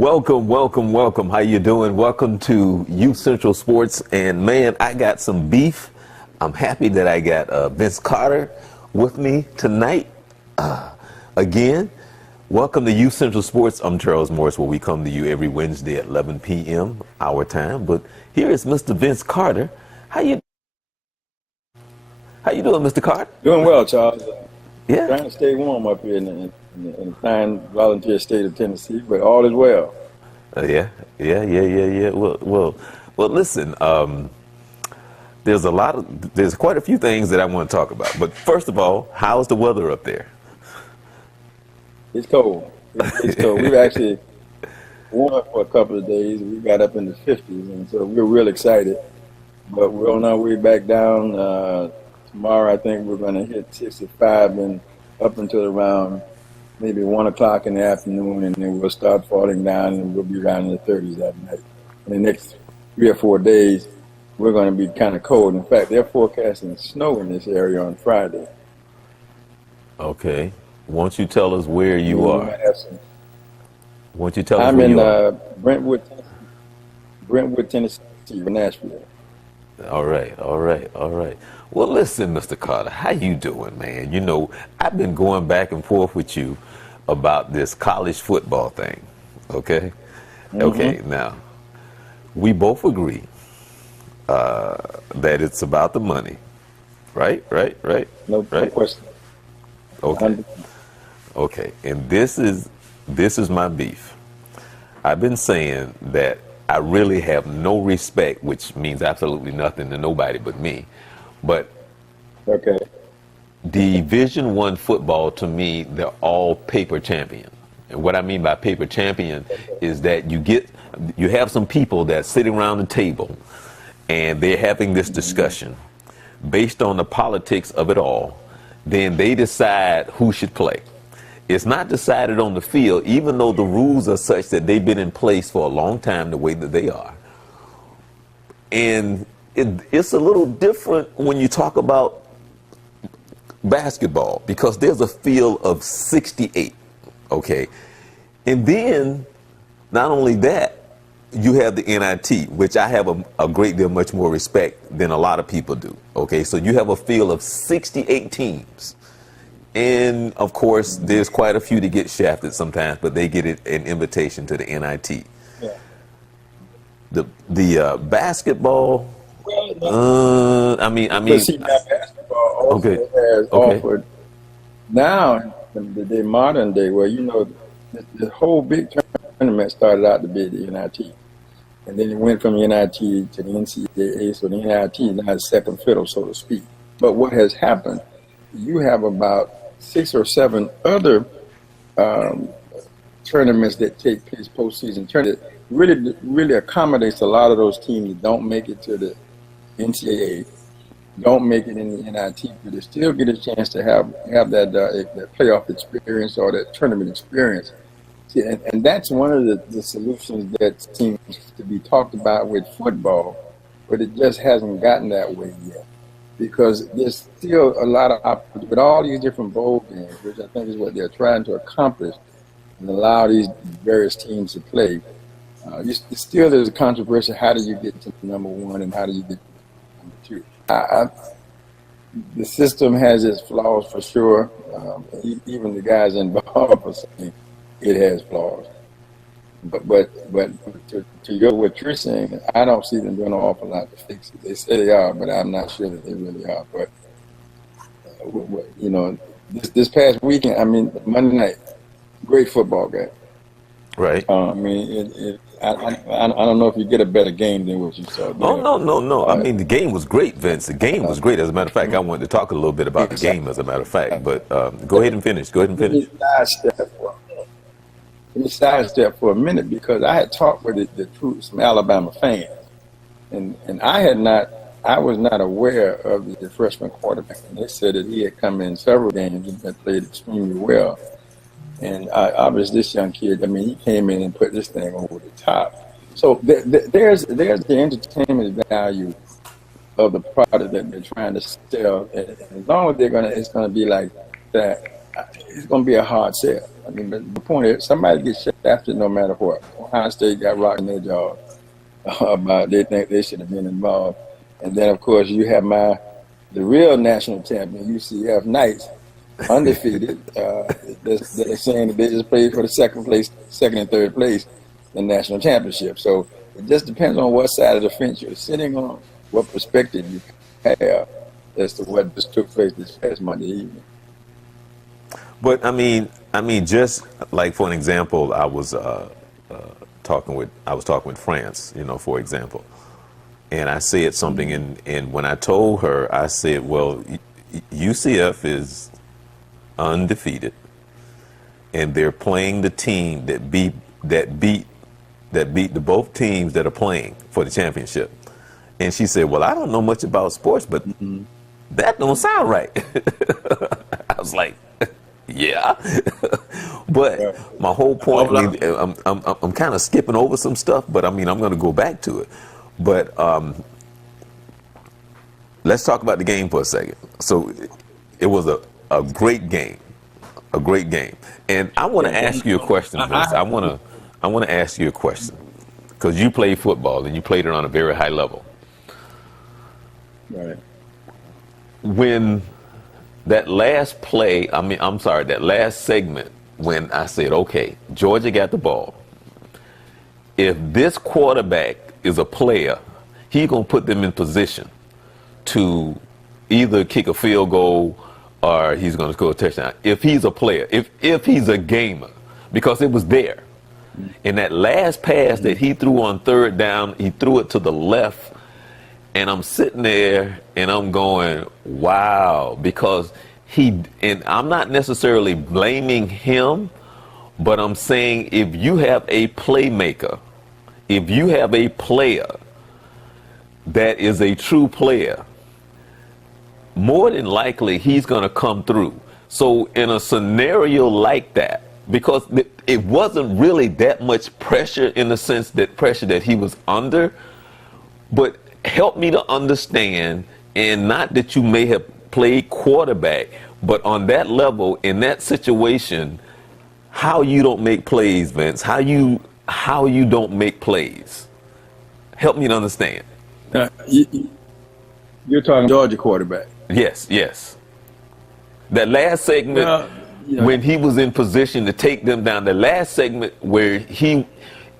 Welcome, welcome, welcome. How you doing? Welcome to Youth Central Sports. And man, I got some beef. I'm happy that I got Vince Carter with me tonight. Again, welcome to Youth Central Sports. I'm Charles Morse, where we come to you every Wednesday at 11 p.m. our time. But here is Mr. Vince Carter. How you doing, Mr. Carter? Doing well, Charles. Yeah. Trying to stay warm up here in the fine volunteer state of Tennessee, but all is well. Yeah. Well, listen, there's quite a few things that I want to talk about. But first of all, how's the weather up there? It's cold. It's cold. We've actually warmed up for a couple of days. We got up in the 50s, and so we're real excited. But we're on our way back down. Tomorrow, I think we're going to hit 65 and up until around maybe 1 o'clock in the afternoon, and then we'll start falling down, and we'll be around in the 30s that night. In the next 3 or 4 days, we're going to be kind of cold. In fact, they're forecasting snow in this area on Friday. Okay. Won't you tell us where you are? Won't you tell us I'm where in you are? Brentwood, Tennessee, Nashville. All right. Well, listen, Mr. Carter, how you doing, man? You know, I've been going back and forth with you about this college football thing, okay? Mm-hmm. Okay, now, we both agree that it's about the money, right? No question. Okay, and this is my beef. I've been saying that I really have no respect, which means absolutely nothing to nobody but me. But okay, Division I football, to me, they're all paper champion. And what I mean by paper champion is that you have some people that sitting around the table and they're having this discussion based on the politics of it all. Then they decide who should play. It's not decided on the field, even though the rules are such that they've been in place for a long time the way that they are. And it's a little different when you talk about basketball, because there's a field of 68, okay? And then, not only that, you have the NIT, which I have a great deal much more respect than a lot of people do, okay? So you have a field of 68 teams. And, of course, there's quite a few that get shafted sometimes, but they get an invitation to the NIT. Yeah. The basketball, I mean. But see, now basketball also has offered now in the modern day, where the whole big tournament started out to be the NIT, and then it went from the NIT to the NCAA. So the NIT is now second fiddle, so to speak. But what has happened? You have about 6 or 7 other tournaments that take place postseason. Tournament really accommodates a lot of those teams that don't make it to the NCAA, don't make it in the NIT, but they still get a chance to have that playoff experience or that tournament experience. See, and that's one of the solutions that seems to be talked about with football, but it just hasn't gotten that way yet. Because there's still a lot of opportunity with all these different bowl games, which I think is what they're trying to accomplish, and allow these various teams to play. Still, there's a controversy. How do you get to number 1 and how do you get to number 2? The system has its flaws for sure. Even the guys involved are saying it has flaws. But to what you're saying, I don't see them doing an awful lot to fix it. They say they are, but I'm not sure that they really are. But this past weekend, I mean, Monday night, great football game. Right. I mean, I don't know if you get a better game than what you saw. Oh, no. I mean, the game was great, Vince. The game was great. As a matter of fact, I wanted to talk a little bit about the game, as a matter of fact. But go ahead and finish. Let me sidestep for a minute, because I had talked with some Alabama fans, and I was not aware of the freshman quarterback. And they said that he had come in several games and had played extremely well. And obviously, this young kid, I mean, he came in and put this thing over the top. So there's the entertainment value of the product that they're trying to sell. And as long as it's gonna be like that, it's gonna be a hard sell. I mean, the point is, somebody gets shafted no matter what. Ohio State got rocked in their jaw about they think they should have been involved. And then, of course, you have the real national champion, UCF Knights, undefeated. They're saying that they just played for the second and third place in the national championship. So it just depends on what side of the fence you're sitting on, what perspective you have as to what just took place this past Monday evening. But I mean, just like for an example, I was talking with France, for example, and I said something, and when I told her, I said, well, UCF is undefeated, and they're playing the team that beat the both teams that are playing for the championship. And she said, well, I don't know much about sports, but that don't sound right. I was like, yeah. But my whole point, I'm kind of skipping over some stuff, but I'm going to go back to it. But let's talk about the game for a second. So it was a great game, And I want to ask you a question, Morse. I want to ask you a question, because you played football and you played it on a very high level. Right. When that last play, that last segment, when I said, okay, Georgia got the ball. If this quarterback is a player, he's going to put them in position to either kick a field goal or he's going to score a touchdown. If he's a player, if he's a gamer, because it was there. In that last pass that he threw on third down, he threw it to the left. And I'm sitting there and I'm going, wow, because and I'm not necessarily blaming him, but I'm saying if you have a playmaker, if you have a player that is a true player, more than likely he's going to come through. So in a scenario like that, because it wasn't really that much pressure in the sense that pressure that he was under, but help me to understand, and not that you may have played quarterback, but on that level, in that situation, how you don't make plays, Vince, how you don't make plays. Help me to understand. You're talking Georgia quarterback. Yes. That last segment, when he was in position to take them down, the last segment where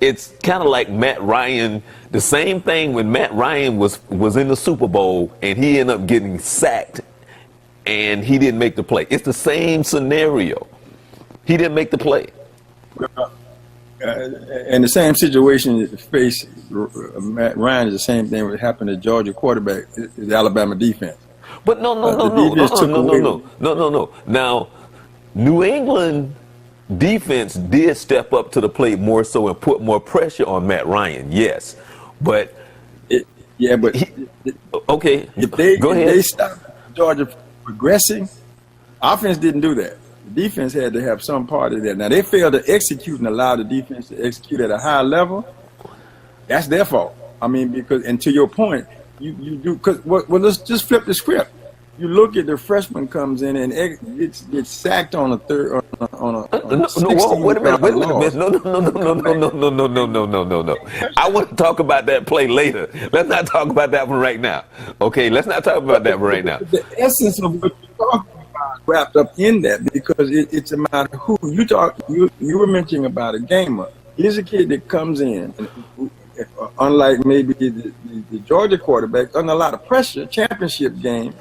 it's kind of like Matt Ryan, the same thing when Matt Ryan was in the Super Bowl and he ended up getting sacked and he didn't make the play. It's the same scenario. He didn't make the play. And the same situation that faced Matt Ryan is the same thing that happened to Georgia quarterback, is Alabama defense. But no. Now, New England defense did step up to the plate more so and put more pressure on Matt Ryan, yes. But okay, if they go ahead. If they stopped Georgia from progressing, offense didn't do that. The defense had to have some part of that. Now they failed to execute and allow the defense to execute at a high level. That's their fault. Because, and to your point, you do, because let's just flip the script. You look at the freshman comes in and gets sacked on a third on a wait a minute. No. I want to talk about that play later. Let's not talk about that one right now. Okay, let's not talk about that one right now. The essence of what you're talking about is wrapped up in that, because it's a matter of who you talk. You were mentioning about a gamer. Here's a kid that comes in, and unlike maybe the Georgia quarterback, under a lot of pressure, championship game.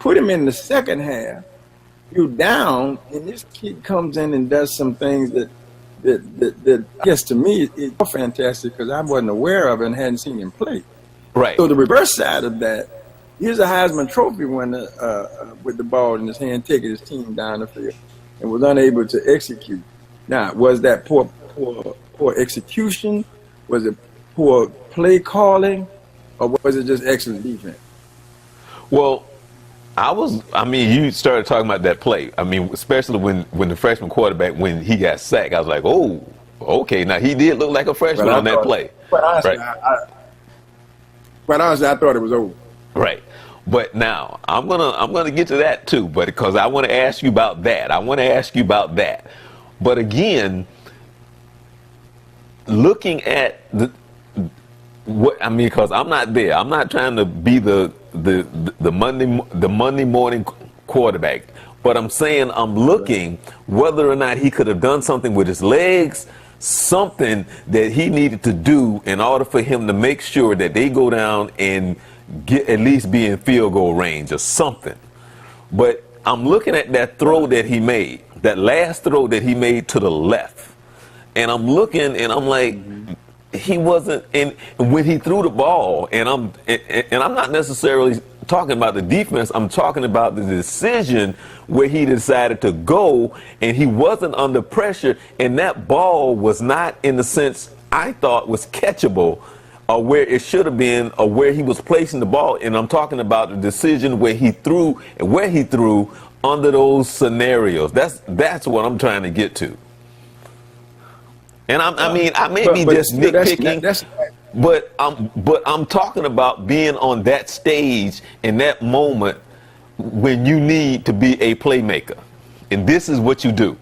Put him in the second half, you're down, and this kid comes in and does some things that I guess to me is fantastic, because I wasn't aware of it and hadn't seen him play. Right. So the reverse side of that, here's a Heisman Trophy winner with the ball in his hand, taking his team down the field, and was unable to execute. Now, was that poor execution? Was it poor play calling, or was it just excellent defense? Well, you started talking about that play. Especially when the freshman quarterback, when he got sacked, I was like, oh, okay. Now, he did look like a freshman on that play. Quite honestly, I thought it was over. Right. But now, I'm gonna get to that too, but because I want to ask you about that. But again, looking at what I mean, because I'm not there. I'm not trying to be the Monday morning quarterback. But I'm saying I'm looking whether or not he could have done something with his legs, something that he needed to do in order for him to make sure that they go down and get at least be in field goal range or something. But I'm looking at that throw that he made, that last throw that he made to the left. And I'm looking and I'm like, he wasn't in when he threw the ball, and I'm not necessarily talking about the defense. I'm talking about the decision where he decided to go, and he wasn't under pressure, and that ball was not, in the sense I thought, was catchable, or where it should have been, or where he was placing the ball. And I'm talking about the decision where he threw and where he threw under those scenarios. That's what I'm trying to get to. And I mean, I may be just nitpicking, but I'm talking about being on that stage in that moment when you need to be a playmaker, and this is what you do.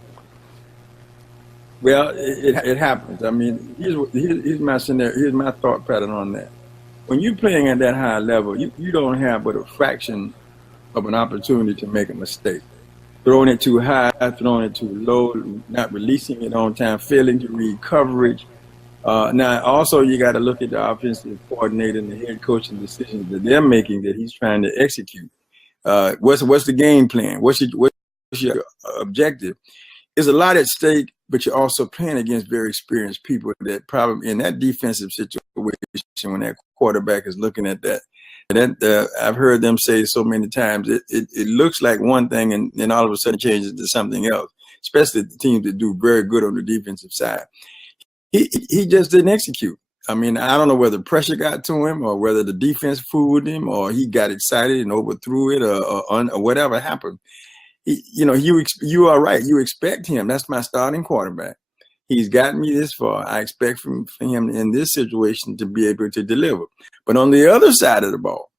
Well, it happens. I mean, here's my scenario. Here's my thought pattern on that. When you're playing at that high level, you don't have but a fraction of an opportunity to make a mistake. Throwing it too high, throwing it too low, not releasing it on time, failing to read coverage. Now, also, you got to look at the offensive coordinator and the head coach and decisions that they're making that he's trying to execute. What's the game plan? What's your objective? There's a lot at stake, but you're also playing against very experienced people that probably in that defensive situation when that quarterback is looking at that. I've heard them say so many times, it looks like one thing and then all of a sudden changes to something else, especially the teams that do very good on the defensive side. He just didn't execute. I mean, I don't know whether pressure got to him or whether the defense fooled him or he got excited and overthrew it or whatever happened. You are right. You expect him. That's my starting quarterback. He's gotten me this far. I expect from him in this situation to be able to deliver. But on the other side of the ball,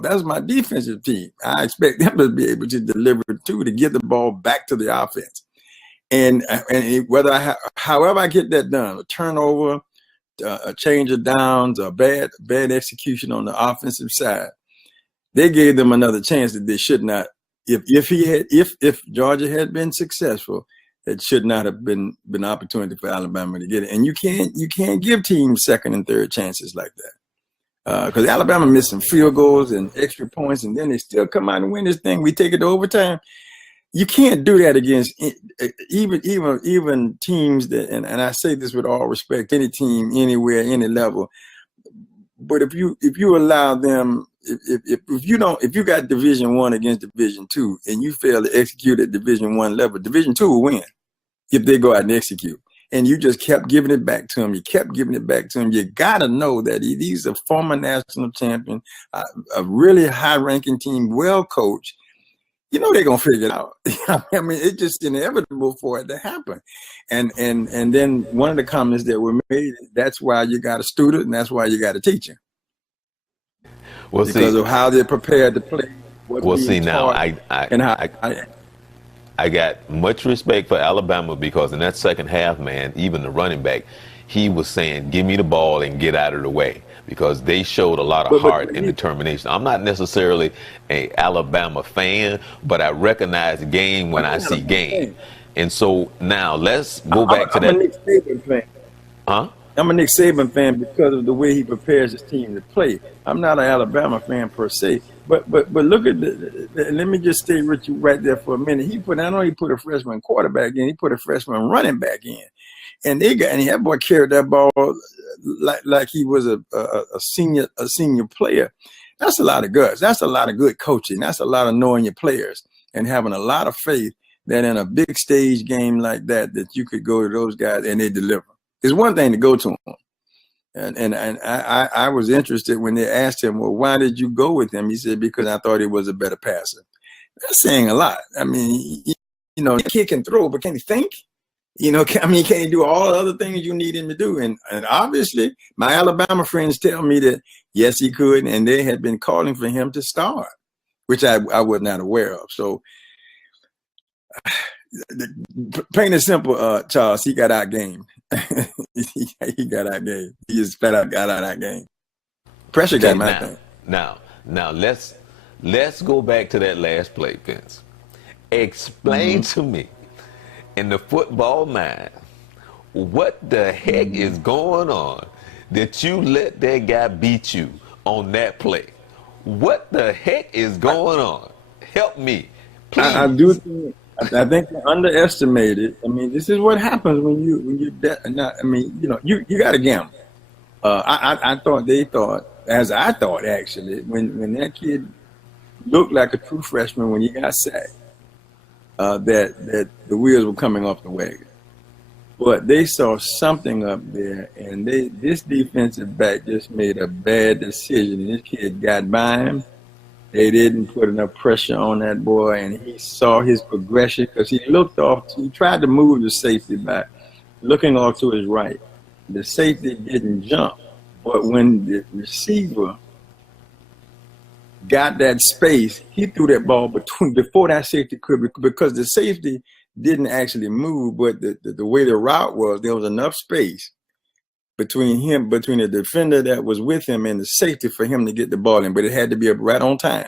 that's my defensive team. I expect them to be able to deliver too, to get the ball back to the offense. And however I get that done, a turnover, a change of downs, a bad execution on the offensive side, they gave them another chance that they should not. If Georgia had been successful, it should not have been an opportunity for Alabama to get it. And you can't give teams second and third chances like that. Because Alabama missed some field goals and extra points, and then they still come out and win this thing. We take it to overtime. You can't do that against even teams that, and I say this with all respect, any team, anywhere, any level. But if you allow them, if you got Division I against Division II and you fail to execute at Division I level, Division II will win if they go out and execute. And you just kept giving it back to them. You kept giving it back to them. You got to know that these are former national champion, a really high-ranking team, well coached. You know they're gonna figure it out. I mean, it's just inevitable for it to happen. And then one of the comments that were made, that's why you got a student and that's why you got a teacher. Well, because of how they're prepared to play. Well, see, now I got much respect for Alabama because in that second half, man, even the running back, he was saying, give me the ball and get out of the way, because they showed a lot of heart and determination. I'm not necessarily an Alabama fan, but I recognize game when I see game. And so now let's go back to that. I'm a Nick Saban fan. Huh? I'm a Nick Saban fan because of the way he prepares his team to play. I'm not an Alabama fan per se. But look at let me just stay with you right there for a minute. Not only put a freshman quarterback in, he put a freshman running back in. And that boy carried that ball like he was a senior player. That's a lot of guts. That's a lot of good coaching. That's a lot of knowing your players and having a lot of faith that in a big stage game like that you could go to those guys and they deliver. It's one thing to go to them. And I was interested when they asked him, well, why did you go with him? He said, because I thought he was a better passer. That's saying a lot. I mean, the kid can throw, but can he think? Can he do all the other things you need him to do? And obviously, my Alabama friends tell me that, yes, he could, and they had been calling for him to start, which I was not aware of. So, plain and simple, Charles, he got outgamed. he got our game. He just flat out got out our game. Pressure got Okay, my thing. now let's go back to that last play, Vince. Explain to me, in the football mind, what the heck is going on that you let that guy beat you on that play? What the heck is going on? Help me, please. I do think I think they underestimated. I mean, this is what happens when you bet. I mean, you got to gamble. I thought they thought, as I thought actually, when that kid looked like a true freshman when he got sacked, that the wheels were coming off the wagon. But they saw something up there, and this defensive back just made a bad decision. And this kid got by him. They didn't put enough pressure on that boy, and he saw his progression because he looked off. He tried to move the safety back, looking off to his right. The safety didn't jump, but when the receiver got that space, he threw that ball before that safety could, because the safety didn't actually move, but the way the route was, there was enough space between the defender that was with him and the safety for him to get the ball in, but it had to be up right on time.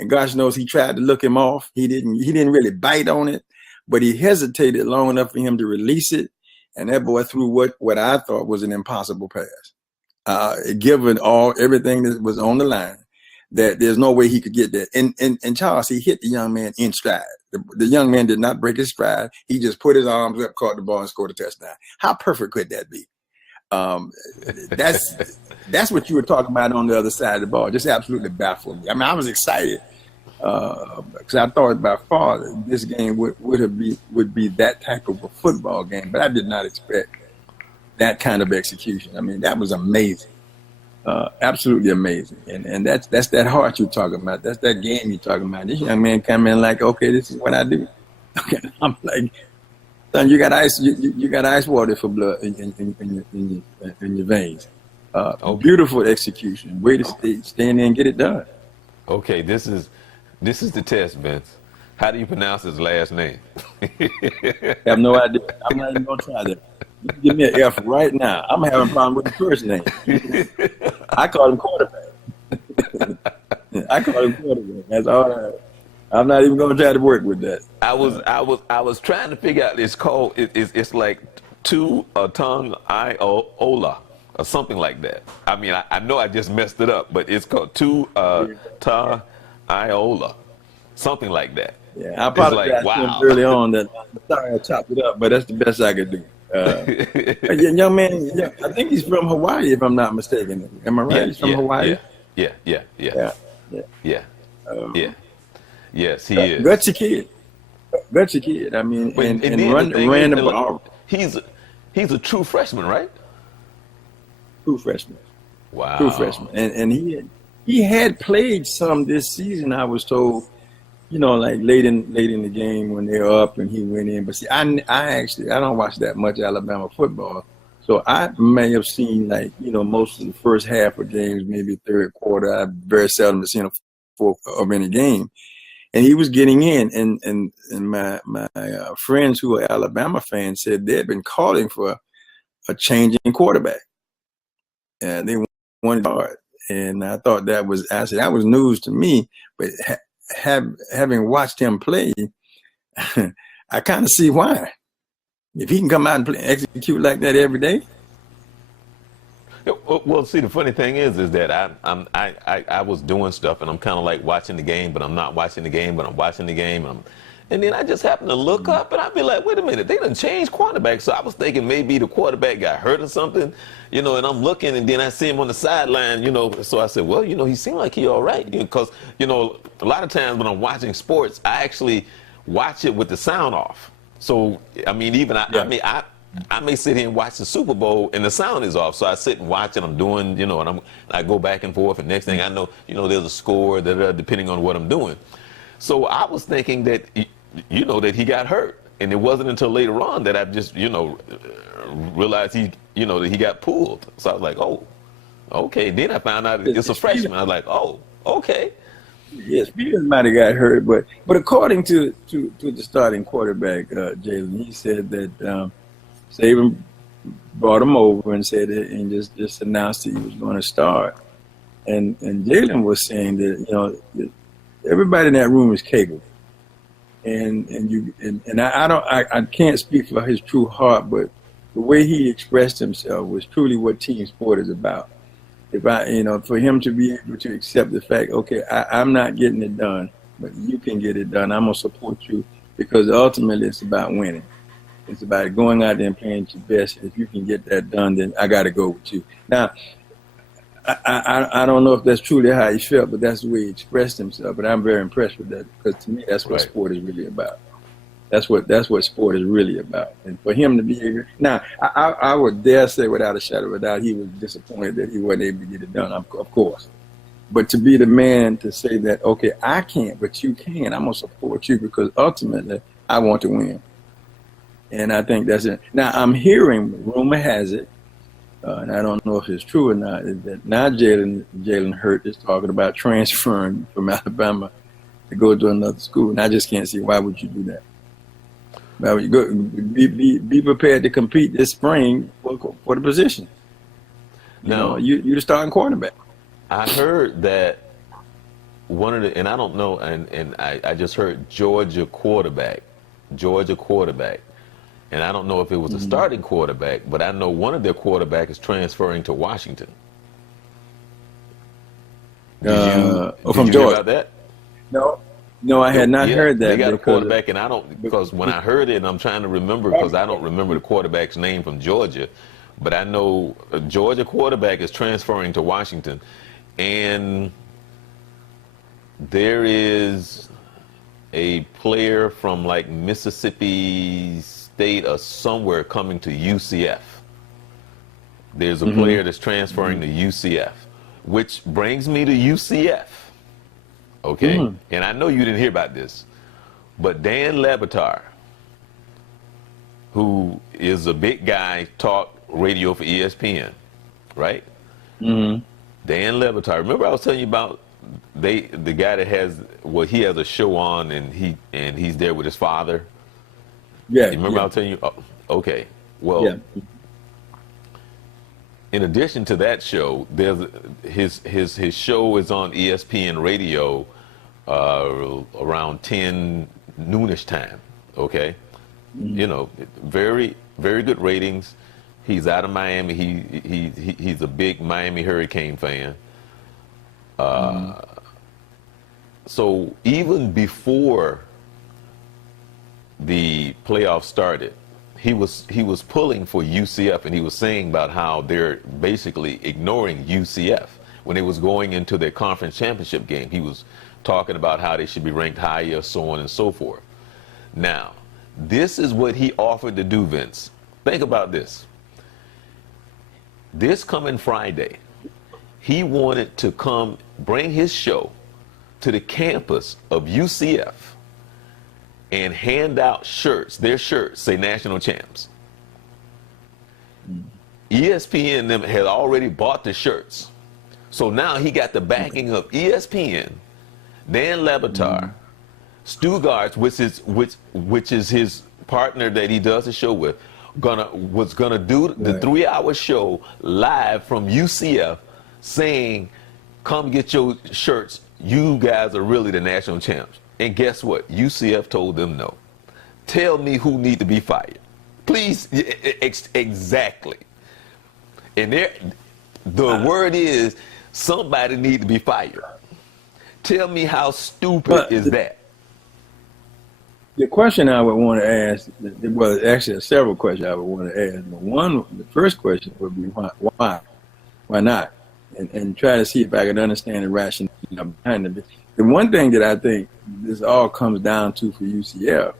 And gosh knows he tried to look him off. He didn't really bite on it, but he hesitated long enough for him to release it. And that boy threw what I thought was an impossible pass, given everything that was on the line, that there's no way he could get that. And Charles, he hit the young man in stride. The young man did not break his stride. He just put his arms up, caught the ball, and scored a touchdown. How perfect could that be? That's what you were talking about on the other side of the ball. Just absolutely baffled me. I mean, I was excited because I thought by far that this game would be that type of a football game, but I did not expect that kind of execution. I mean, that was amazing, absolutely amazing. And that's that heart you're talking about. That's that game you're talking about. This young man come in like, okay, this is what I do. Okay, I'm like, son, you got ice. You got ice water for blood in your veins. Okay. Beautiful execution. Way to stand there and get it done. Okay, this is the test, Vince. How do you pronounce his last name? I have no idea. I'm not even gonna try that. You can give me an F right now. I'm having a problem with the first name. I call him quarterback. I call him quarterback. That's all. I'm not even gonna try to work with that. I was trying to figure out. It's like Tu Tung Iola or something like that. I mean, I know I just messed it up, but it's called Tu Ta Iola, something like that. Yeah, I apologize to him early on that I'm sorry I chopped it up, but that's the best I could do. Young man, I think he's from Hawaii, if I'm not mistaken. Am I right? He's from Hawaii. Yeah. Yes, he is. Gutsy kid. I mean, ran the ball. He's a true freshman, right? True freshman. Wow. True freshman. And he had played some this season, I was told, like late in the game when they were up and he went in. But see, I don't watch that much Alabama football. So I may have seen most of the first half of games, maybe third quarter. I very seldom have seen a fourth of any game. And he was getting in, and my friends who are Alabama fans said they had been calling for a change in quarterback. And they wanted hard. And I thought that was news to me. But having watched him play, I kind of see why. If he can come out and execute like that every day. Well, see, the funny thing is that I was doing stuff, and I'm kind of like watching the game, but I'm not watching the game, but I'm watching the game, and then I just happened to look up, and I'd be like, wait a minute, they done changed quarterbacks. So I was thinking maybe the quarterback got hurt or something, and I'm looking, and then I see him on the sideline, So I said, well, he seemed like he all right, because a lot of times when I'm watching sports, I actually watch it with the sound off. So I mean, even I may sit here and watch the Super Bowl and the sound is off. So I sit and watch and I'm doing, and I go back and forth. And next thing I know, there's a score depending on what I'm doing. So I was thinking that, that he got hurt. And it wasn't until later on that I just, realized that he got pulled. So I was like, oh, okay. Then I found out it's a freshman. I was like, oh, okay. Yes, Peters might have got hurt, but according to the starting quarterback, Jalen, he said that Saban brought him over and said it, and just announced that he was going to start. And Jalen was saying that, everybody in that room is capable. And I can't speak for his true heart, but the way he expressed himself was truly what team sport is about. For him to be able to accept the fact, okay, I'm not getting it done, but you can get it done. I'm gonna support you, because ultimately it's about winning. It's about going out there and playing your best. If you can get that done, then I got to go with you. Now, I don't know if that's truly how he felt, but that's the way he expressed himself. But I'm very impressed with that, because to me, that's what sport is really about. That's what sport is really about. And for him to be able, now, I would dare say without a shadow of a doubt, he was disappointed that he wasn't able to get it done, of course. But to be the man to say that, okay, I can't, but you can. I'm gonna support you, because ultimately I want to win. And I think that's it. Now, I'm hearing, rumor has it, and I don't know if it's true or not, is that now Jalen Hurts is talking about transferring from Alabama to go to another school. And I just can't see, why would you do that? Why would you go, be prepared to compete this spring for the position? You're the starting quarterback. I heard that one of the, and I don't know, and I just heard Georgia quarterback. And I don't know if it was a starting quarterback, but I know one of their quarterbacks is transferring to Washington. Did you from hear Georgia about that? No, I had not heard that. They got a quarterback, and because when I heard it, and I'm trying to remember, because I don't remember the quarterback's name from Georgia, but I know a Georgia quarterback is transferring to Washington, and there is a player from like Mississippi State or somewhere coming to UCF. There's a player that's transferring to UCF, which brings me to UCF. Okay, and I know you didn't hear about this, but Dan Lebatard, who is a big guy, talk radio for ESPN, right? Dan Lebatard. Remember I was telling you about the guy that he has a show on, and he's there with his father. Yeah. You remember I was telling you? Oh, okay. Well, in addition to that show, there's his show is on ESPN radio around 10 noonish time. Okay, very very good ratings. He's out of Miami. He's a big Miami Hurricane fan. So even before the playoffs started, he was pulling for UCF, and he was saying about how they're basically ignoring UCF when they was going into their conference championship game. He was talking about how they should be ranked higher, so on and so forth. Now, this is what he offered to do, Vince. Think about this. This coming Friday, he wanted to come bring his show to the campus of UCF and hand out shirts. Their shirts say national champs. ESPN them had already bought the shirts. So now he got the backing of ESPN, Dan Lebatard, Stu Gartz, which is his partner that he does the show with, was gonna do the 3-hour show live from UCF, saying, "Come get your shirts. You guys are really the national champs." And guess what? UCF told them no. Tell me who need to be fired, please. Exactly. And the word is somebody need to be fired. Tell me how stupid is that? The question I would want to ask, well, actually, several questions I would want to ask. But the first question would be why not, and try to see if I can understand the rationale behind it. The one thing that I think this all comes down to for UCF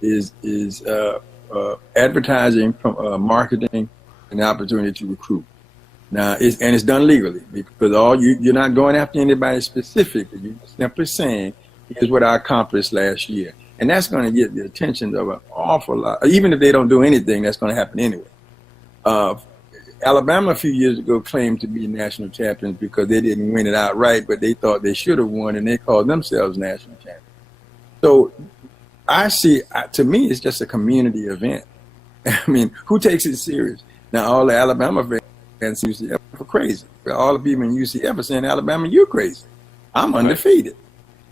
is advertising, marketing, and the opportunity to recruit. Now, it's done legally, because you're not going after anybody specifically. You're simply saying, "Here's what I accomplished last year." And that's going to get the attention of an awful lot. Even if they don't do anything, that's going to happen anyway. Alabama a few years ago claimed to be national champions because they didn't win it outright, but they thought they should have won, and they called themselves national champions. So to me, it's just a community event. I mean, who takes it serious? Now all the Alabama fans UCF are crazy. All the people in UCF are saying, Alabama, you're crazy. I'm undefeated.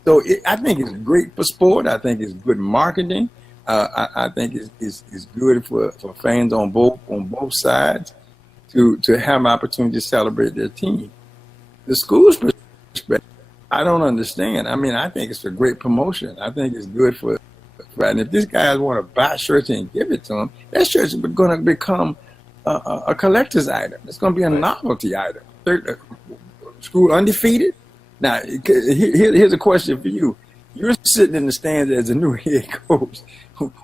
So I think it's great for sport. I think it's good marketing. I think it's good for fans on both sides to have an opportunity to celebrate their team. The school's perspective, I don't understand. I mean, I think it's a great promotion. I think it's good for and if these guys want to buy shirts and give it to them, that shirt's going to become a collector's item. It's going to be a novelty item. School undefeated. Now, here's a question for you. You're sitting in the stands as a new head coach.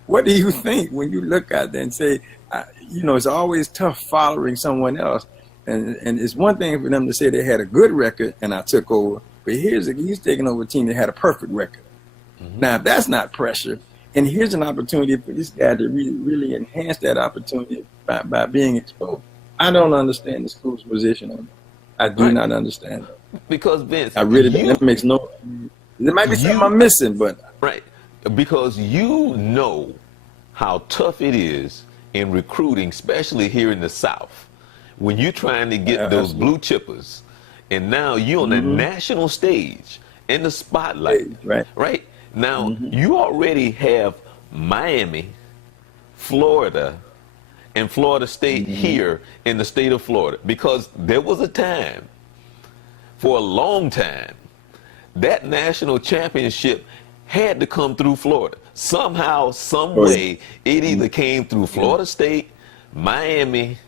What do you think when you look out there and say, it's always tough following someone else. And it's one thing for them to say they had a good record and I took over. But he's taking over a team that had a perfect record. Mm-hmm. Now, if that's not pressure, and here's an opportunity for this guy to really enhance that opportunity by being exposed. I don't understand the school's position on it. I do not understand it. Because Vince, I really that makes no. There might be something I'm missing, but right, because you know how tough it is in recruiting, especially here in the South, when you're trying to get those blue chippers, and now you're on the national stage in the spotlight, right? Now you already have Miami, Florida, and Florida State here in the state of Florida, because there was a time, for a long time, that national championship had to come through Florida. Somehow, some way, it either came through Florida State, Miami,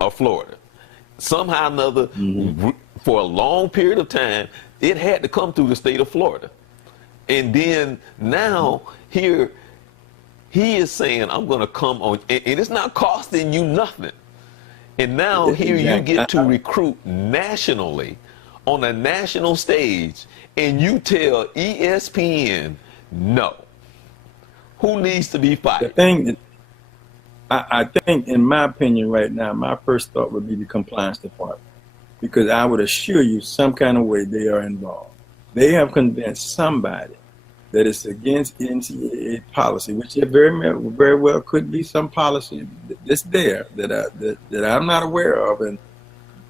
or Florida. Somehow or another, for a long period of time, it had to come through the state of Florida. And then now, here, he is saying, I'm going to come on, and it's not costing you nothing. And now here you get to recruit nationally on a national stage, and you tell ESPN no. Who needs to be fired? The thing, I think, in my opinion right now, my first thought would be the compliance department, because I would assure you some kind of way they are involved. They have convinced somebody that it's against NCAA policy, which it very well could be some policy that's there that I'm not aware of, and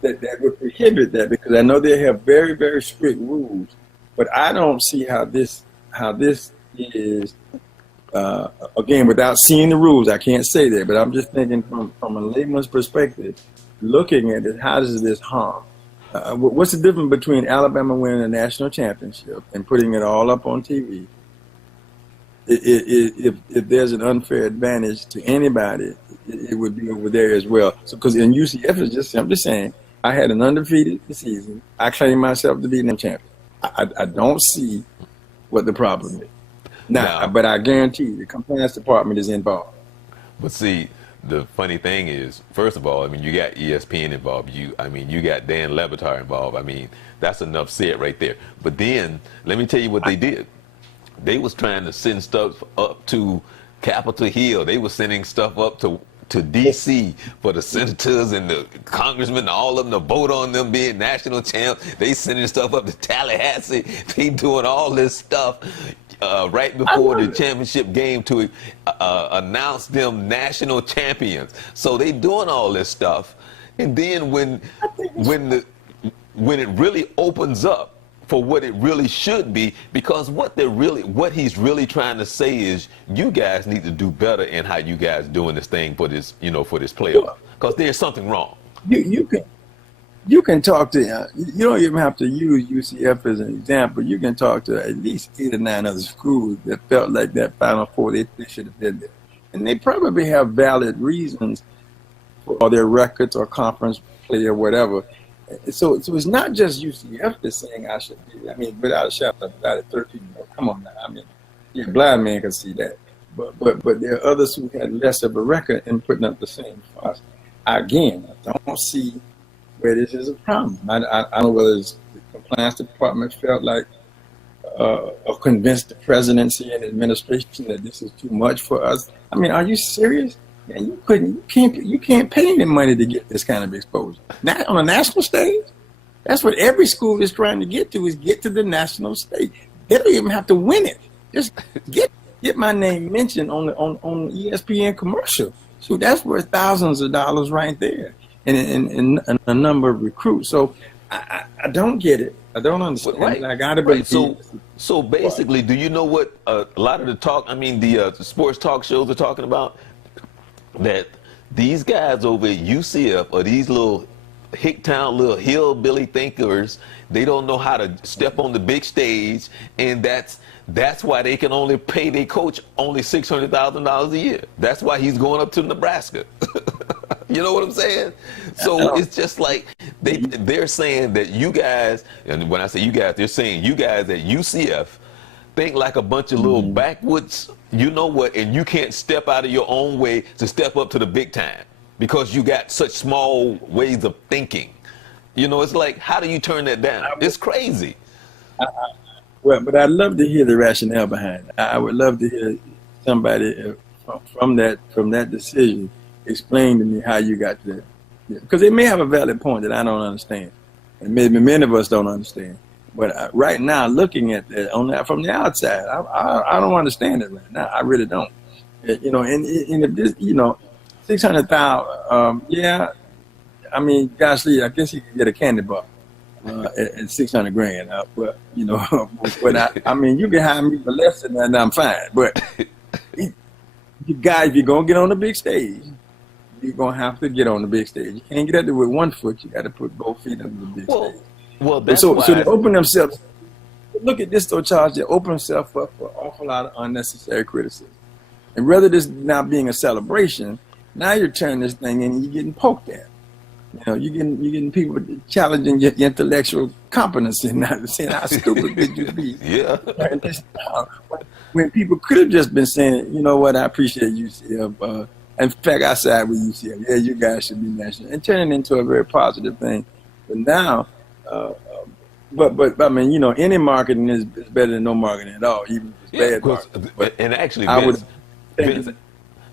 that would prohibit that, because I know they have very, very strict rules. But I don't see how this is, again, without seeing the rules, I can't say that, but I'm just thinking from a layman's perspective, looking at it, how does this harm? What's the difference between Alabama winning a national championship and putting it all up on TV? If there's an unfair advantage to anybody, it would be over there as well. So, because in UCF, I'm just saying, I had an undefeated season. I claim myself to be the champion. I don't see what the problem is. Now, but I guarantee you, the compliance department is involved. But see, the funny thing is, first of all, I mean, you got ESPN involved. You got Dan Levitar involved. I mean, that's enough said right there. But then, let me tell you what they did. They was trying to send stuff up to Capitol Hill. They were sending stuff up to D.C. for the senators and the congressmen, all of them to vote on them being national champs. They sending stuff up to Tallahassee. They doing all this stuff right before the championship game to announce them national champions. So they doing all this stuff, and then when it really opens up for what it really should be, because what he's really trying to say is, you guys need to do better in how you guys doing this thing for this, for this playoff, because there's something wrong. You can talk to, you don't even have to use UCF as an example. You can talk to at least 8 or 9 other schools that felt like that Final Four, they should have been there. And they probably have valid reasons for their records or conference play or whatever. So it's not just UCF that's saying I should be. I mean, without a shadow of a doubt, 13, come on now. I mean, a blind man can see that. But there are others who had less of a record in putting up the same fuss. Again, I don't see where this is a problem. I don't know whether the compliance department felt like or convinced the presidency and administration that this is too much for us. I mean, are you serious? Yeah, you can't pay any money to get this kind of exposure. Not on a national stage. That's what every school is trying to get to, is get to the national stage. They don't even have to win it. Just get my name mentioned on ESPN commercial. So that's worth thousands of dollars right there, and a number of recruits. So I don't get it. I don't understand it. I gotta right. believe. So basically, do you know what a lot of the talk? I mean, the sports talk shows are talking about that these guys over at UCF are these little Hicktown little hillbilly thinkers. They don't know how to step on the big stage, and that's why they can only pay their coach only $600,000 a year. That's why he's going up to Nebraska. You know what I'm saying? So it's just like they're saying that you guys, and when I say you guys, they're saying you guys at UCF think like a bunch of little backwoods, you know what, and you can't step out of your own way to step up to the big time because you got such small ways of thinking. You know, it's like, how do you turn that down? It's crazy. Well, but I'd love to hear the rationale behind it. I would love to hear somebody from that decision explain to me how you got to that. Because they may have a valid point that I don't understand, and maybe many of us don't understand. But right now, looking at that from the outside, I don't understand it right now. I really don't. You know, and if this, you know, 600,000, yeah. I mean, gosh, I guess you could get a candy bar at 600 grand. But you know, but I mean, you can hire me for less than that, and I'm fine. But you guys, if you're gonna get on the big stage, you're gonna have to get on the big stage. You can't get up there with one foot. You got to put both feet on the big stage. Well, that's so why. So they open themselves. Look at this though, Charles. They open themselves up for an awful lot of unnecessary criticism. And rather this now being a celebration, now you're turning this thing in and you're getting poked at. You know, you're getting people challenging your intellectual competency, not saying how stupid could you be. Yeah. When people could have just been saying, you know what, I appreciate UCF. In fact, I side with UCF. Yeah, you guys should be national, and turning it into a very positive thing. But now, but I mean, you know, any marketing is better than no marketing at all, even if it's bad marketing. But and actually, Vince,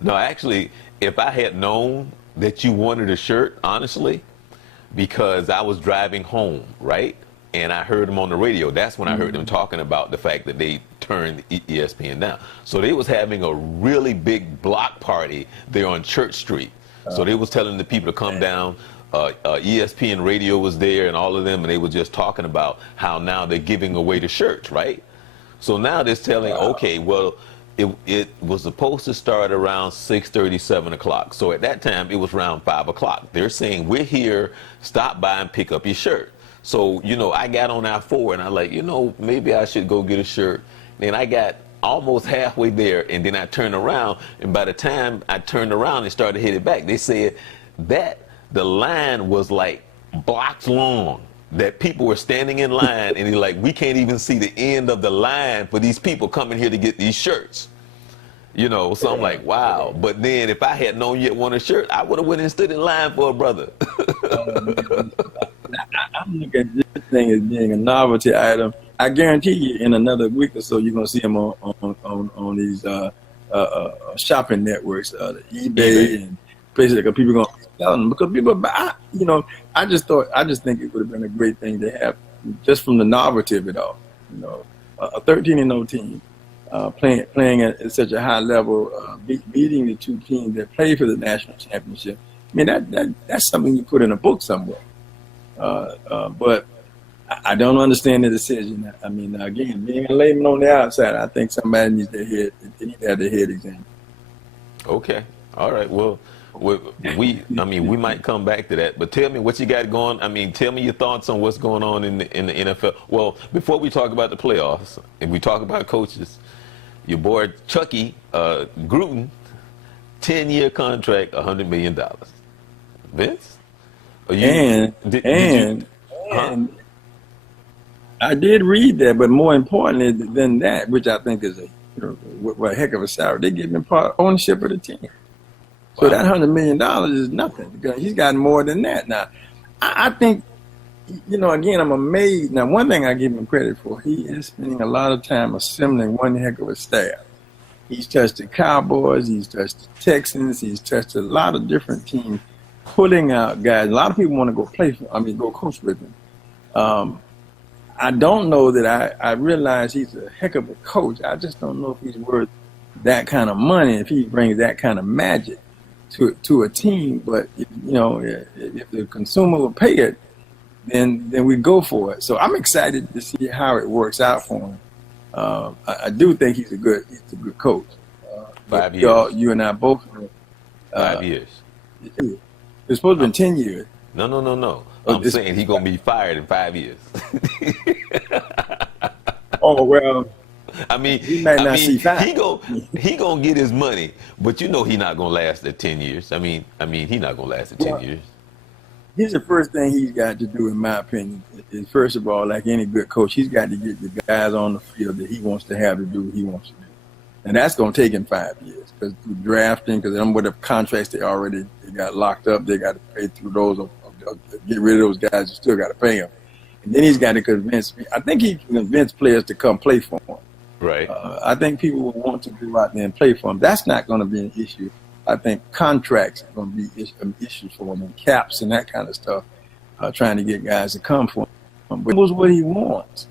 no, actually, if I had known that you wanted a shirt, honestly, because I was driving home, right? And I heard them on the radio. That's when I heard them talking about the fact that they turned ESPN down. So they was having a really big block party there on Church Street. So they was telling the people to come down. ESPN radio was there and all of them, and they were just talking about how now they're giving away the shirts, right? So now they're telling, okay, well, it was supposed to start around 6:30, 7 o'clock. So at that time, it was around 5 o'clock. They're saying, we're here, stop by and pick up your shirt. So, you know, I got on I-4 and I like, you know, maybe I should go get a shirt. Then I got almost halfway there, and then I turned around, and by the time I turned around and started headed back, they said that the line was like blocks long, that people were standing in line, and they're like, we can't even see the end of the line for these people coming here to get these shirts. You know, so I'm like, wow. But then if I had known you had won a shirt, I would have went and stood in line for a brother. I'm looking at this thing as being a novelty item. I guarantee you, in another week or so, you're gonna see them on these shopping networks, eBay and places that people are gonna sell them because people buy. You know, I just think it would have been a great thing to have, just from the novelty of it all. You know, a 13-0 team playing at such a high level, beating the two teams that play for the national championship. I mean, that's something you put in a book somewhere. But I don't understand the decision. I mean, again, being a layman on the outside, I think somebody needs to have their head examined. Okay. All right. Well, we might come back to that, but tell me what you got going. I mean, tell me your thoughts on what's going on in the NFL. Well, before we talk about the playoffs and we talk about coaches, your boy Chucky Gruden, 10-year contract, $100 million. Vince? And I did read that, but more importantly than that, which I think is a heck of a salary, they give him part ownership of the team. So that $100 million is nothing because he's got more than that. Now, I think, you know, again, I'm amazed. Now, one thing I give him credit for, he is spending a lot of time assembling one heck of a staff. He's touched the Cowboys, he's touched the Texans, he's touched a lot of different teams, pulling out guys. A lot of people want to go coach with him. I don't know that I realize he's a heck of a coach. I just don't know if he's worth that kind of money, if he brings that kind of magic. to a team. But if the consumer will pay it, then we go for it. So I'm excited to see how it works out for him. I do think he's a good coach. 5 years. You and I both. 5 years. It's supposed to be 10 years. No. I'm saying he's gonna be fired in 5 years. Oh well. I mean, he might not see 5. He gonna get his money, but he not gonna last at 10 years. I mean, he not gonna last at 10 years. Here's the first thing he's got to do, in my opinion, is first of all, like any good coach, he's got to get the guys on the field that he wants to have to do what he wants to do. And that's going to take him 5 years because through drafting, because with the contracts they got locked up, they got to pay through those, get rid of those guys, you still got to pay them. And then he's got to convince me. I think he can convince players to come play for him. Right. I think people will want to go out there and play for him. That's not going to be an issue. I think contracts are going to be an issue for him, and caps and that kind of stuff, trying to get guys to come for him. But it was what he wants.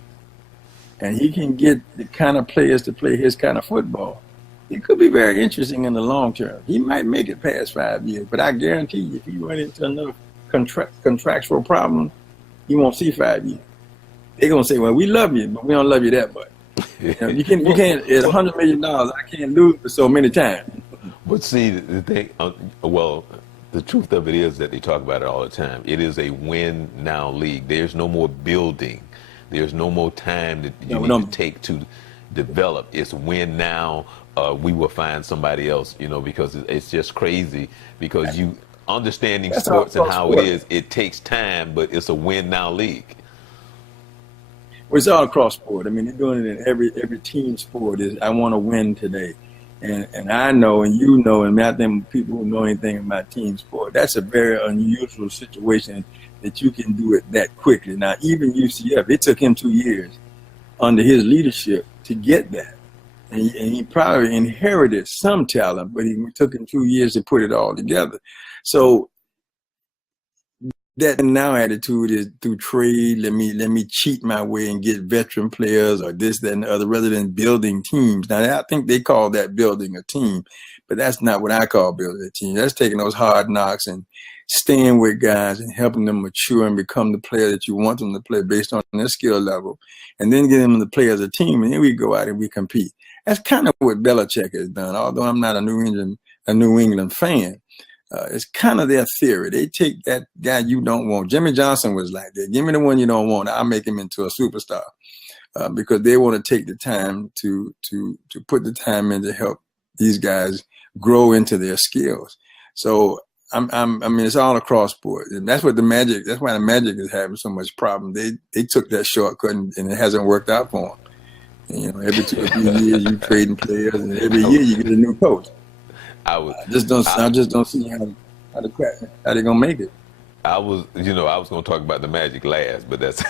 And he can get the kind of players to play his kind of football. It could be very interesting in the long term. He might make it past 5 years, but I guarantee you, if he run into enough contractual problems, he won't see 5 years. They're going to say, well, we love you, but we don't love you that much. You can't, it's $100 million. I can't lose it so many times. But see, the thing, the truth of it is that they talk about it all the time. It is a win now league. There's no more building. There's no more time that you need to take to develop. It's win now. We will find somebody else, because it's just crazy. Because you understanding sports and how it is, it takes time, but it's a win now league. Well, it's all across sport. I mean, they're doing it in every team sport. Is I want to win today. And I know, and you know, and I think people who know anything about team sport, that's a very unusual situation that you can do it that quickly. Now, even UCF, it took him 2 years under his leadership to get that. And he probably inherited some talent, but it took him 2 years to put it all together. So that now attitude is through trade. Let me cheat my way and get veteran players or this, that, and the other, rather than building teams. Now, I think they call that building a team, but that's not what I call building a team. That's taking those hard knocks and staying with guys and helping them mature and become the player that you want them to play based on their skill level, and then get them to play as a team, and then we go out and we compete. That's kind of what Belichick has done. Although I'm not a New England fan. It's kind of their theory. They take that guy you don't want. Jimmy Johnson was like that. Give me the one you don't want. I'll make him into a superstar, because they want to take the time to put the time in to help these guys grow into their skills. So I mean, it's all across board, and that's what that's why the Magic is having so much problem. They took that shortcut and it hasn't worked out for them. And, every 2 or 3 years you trading players, and every year you get a new coach. I just don't see how they're gonna make it. I was gonna talk about the Magic last, but that's.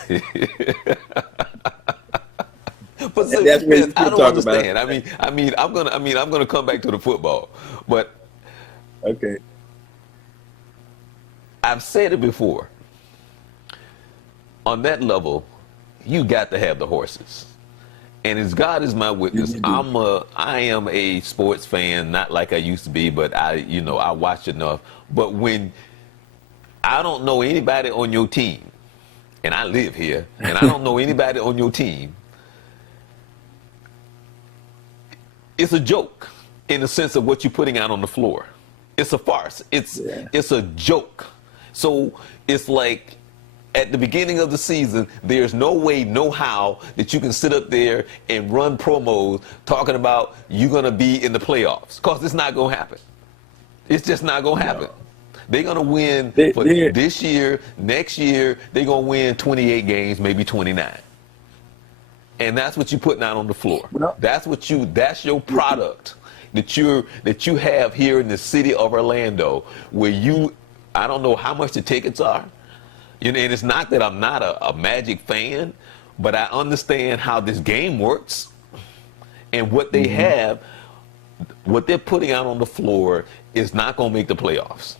But so, that's I don't understand. I mean, I'm gonna come back to the football, but okay. I've said it before. On that level, you got to have the horses. And as God is my witness, I am a sports fan, not like I used to be, but I watch enough. But when I don't know anybody on your team, and I live here, and I don't know anybody on your team, it's a joke in the sense of what you're putting out on the floor. It's a farce. It's a joke. So it's like, at the beginning of the season, there's no way, no how that you can sit up there and run promos talking about you're going to be in the playoffs, because it's not going to happen. It's just not going to happen. No. They're going to win this year, next year, they're going to win 28 games, maybe 29. And that's what you're putting out on the floor. No. That's your product that you have here in the city of Orlando, where I don't know how much the tickets are. And it's not that I'm not a Magic fan, but I understand how this game works and what they have, what they're putting out on the floor is not going to make the playoffs.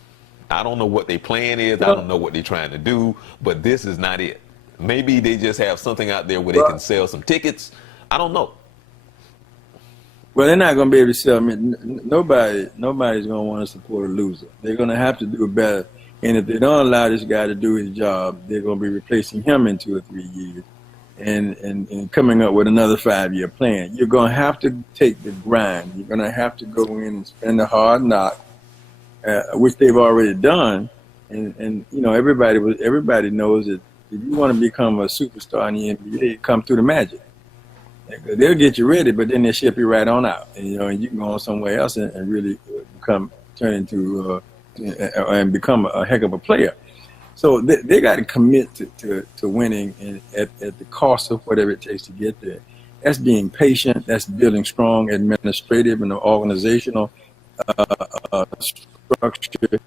I don't know what their plan is. I don't know what they're trying to do, but this is not it. Maybe they just have something out there where they can sell some tickets. I don't know. Well, they're not going to be able to sell me. Nobody's going to want to support a loser. They're going to have to do better. And if they don't allow this guy to do his job, they're going to be replacing him in 2 or 3 years and coming up with another 5-year plan. You're going to have to take the grind. You're going to have to go in and spend the hard knock, which they've already done. And you know, everybody knows that if you want to become a superstar in the NBA, come through the Magic. They'll get you ready, but then they'll ship you right on out. And, you know, and you can go on somewhere else and really turn into and become a heck of a player. So they got to commit to winning and at the cost of whatever it takes to get there. That's being patient. That's building strong administrative and organizational structure.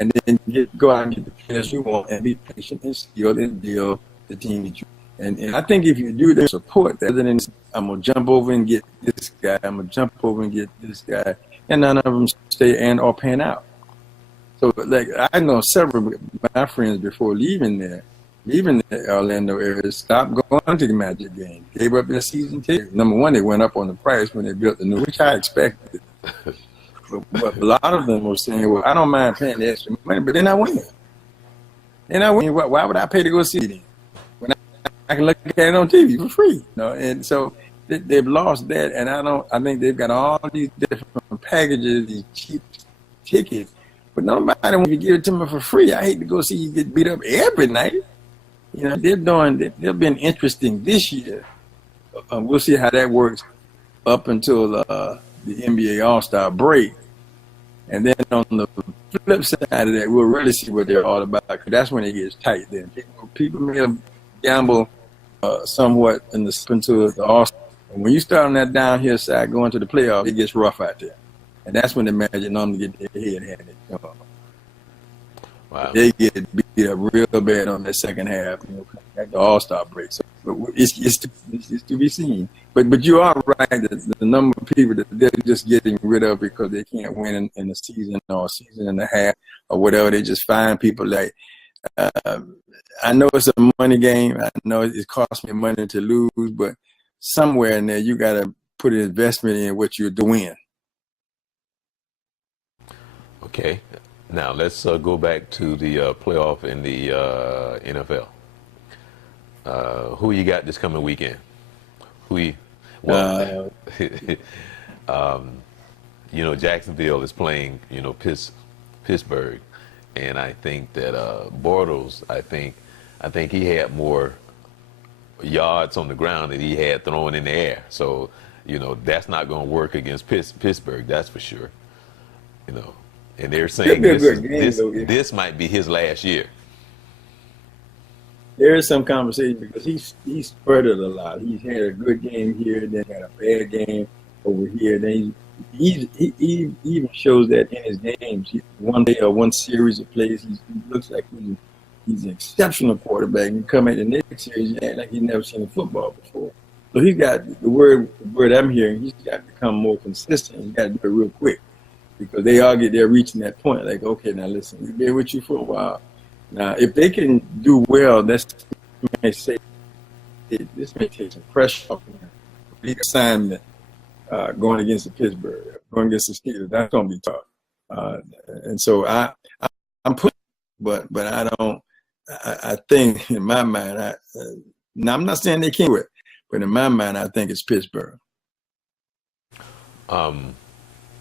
And then go out and get the players you want and be patient and skilled and build the team that you want. And I think if you do that, support that, then I'm going to jump over and get this guy, I'm going to jump over and get this guy, and none of them stay and or pan out. So, like, I know several of my friends before leaving the Orlando area, stopped going to the Magic game, gave up their season ticket. Number one, they went up on the price when they built the new, which I expected. But a lot of them were saying, well, I don't mind paying the extra money, but they're not winning. They're not winning. Why would I pay to go see them? I can look at it on TV for free, you know. And so they've lost that, and I think they've got all these different packages, these cheap tickets, but nobody wants to give it to me for free. I hate to go see you get beat up every night. You know, they've been interesting this year. We'll see how that works up until the NBA All-Star break, and then on the flip side of that, we'll really see what they're all about. Cause that's when it gets tight. Then people may have gamble somewhat into the All-Star. When you start on that downhill side going to the playoffs, it gets rough out there. And that's when the Magic normally get their head handed. Wow. They get beat up real bad on that second half, you know, at the All-Star break. So it's to be seen. But you are right that the number of people that they're just getting rid of because they can't win in a season or a season and a half or whatever, they just find people like I know it's a money game. I know it costs me money to lose, but somewhere in there, you got to put an investment in what you're doing. Okay. Now, let's go back to the playoff in the NFL. Who you got this coming weekend? You know, Jacksonville is playing, you know, Pittsburgh. And I think that Bortles, I think he had more yards on the ground than he had thrown in the air. So, you know, that's not going to work against Pittsburgh, that's for sure. You know, and they're saying this might be his last year. There is some conversation because he's spurted a lot. He's had a good game here, then had a bad game over here. Then he even shows that in his games. One day or one series of plays, he looks like he's an exceptional quarterback. And come at the next series, he act like he's never seen football before. So he's got the word I'm hearing. He's got to become more consistent. He's got to do it real quick because they're reaching that point. Like, okay, now listen, we've been with you for a while. Now, if they can do well, this may take some pressure off them. Big assignment going against the Pittsburgh, going against the Steelers. That's going to be tough. And so I'm pushing, but I don't. I think in my mind, now I'm not saying they can't do it, but in my mind, I think it's Pittsburgh.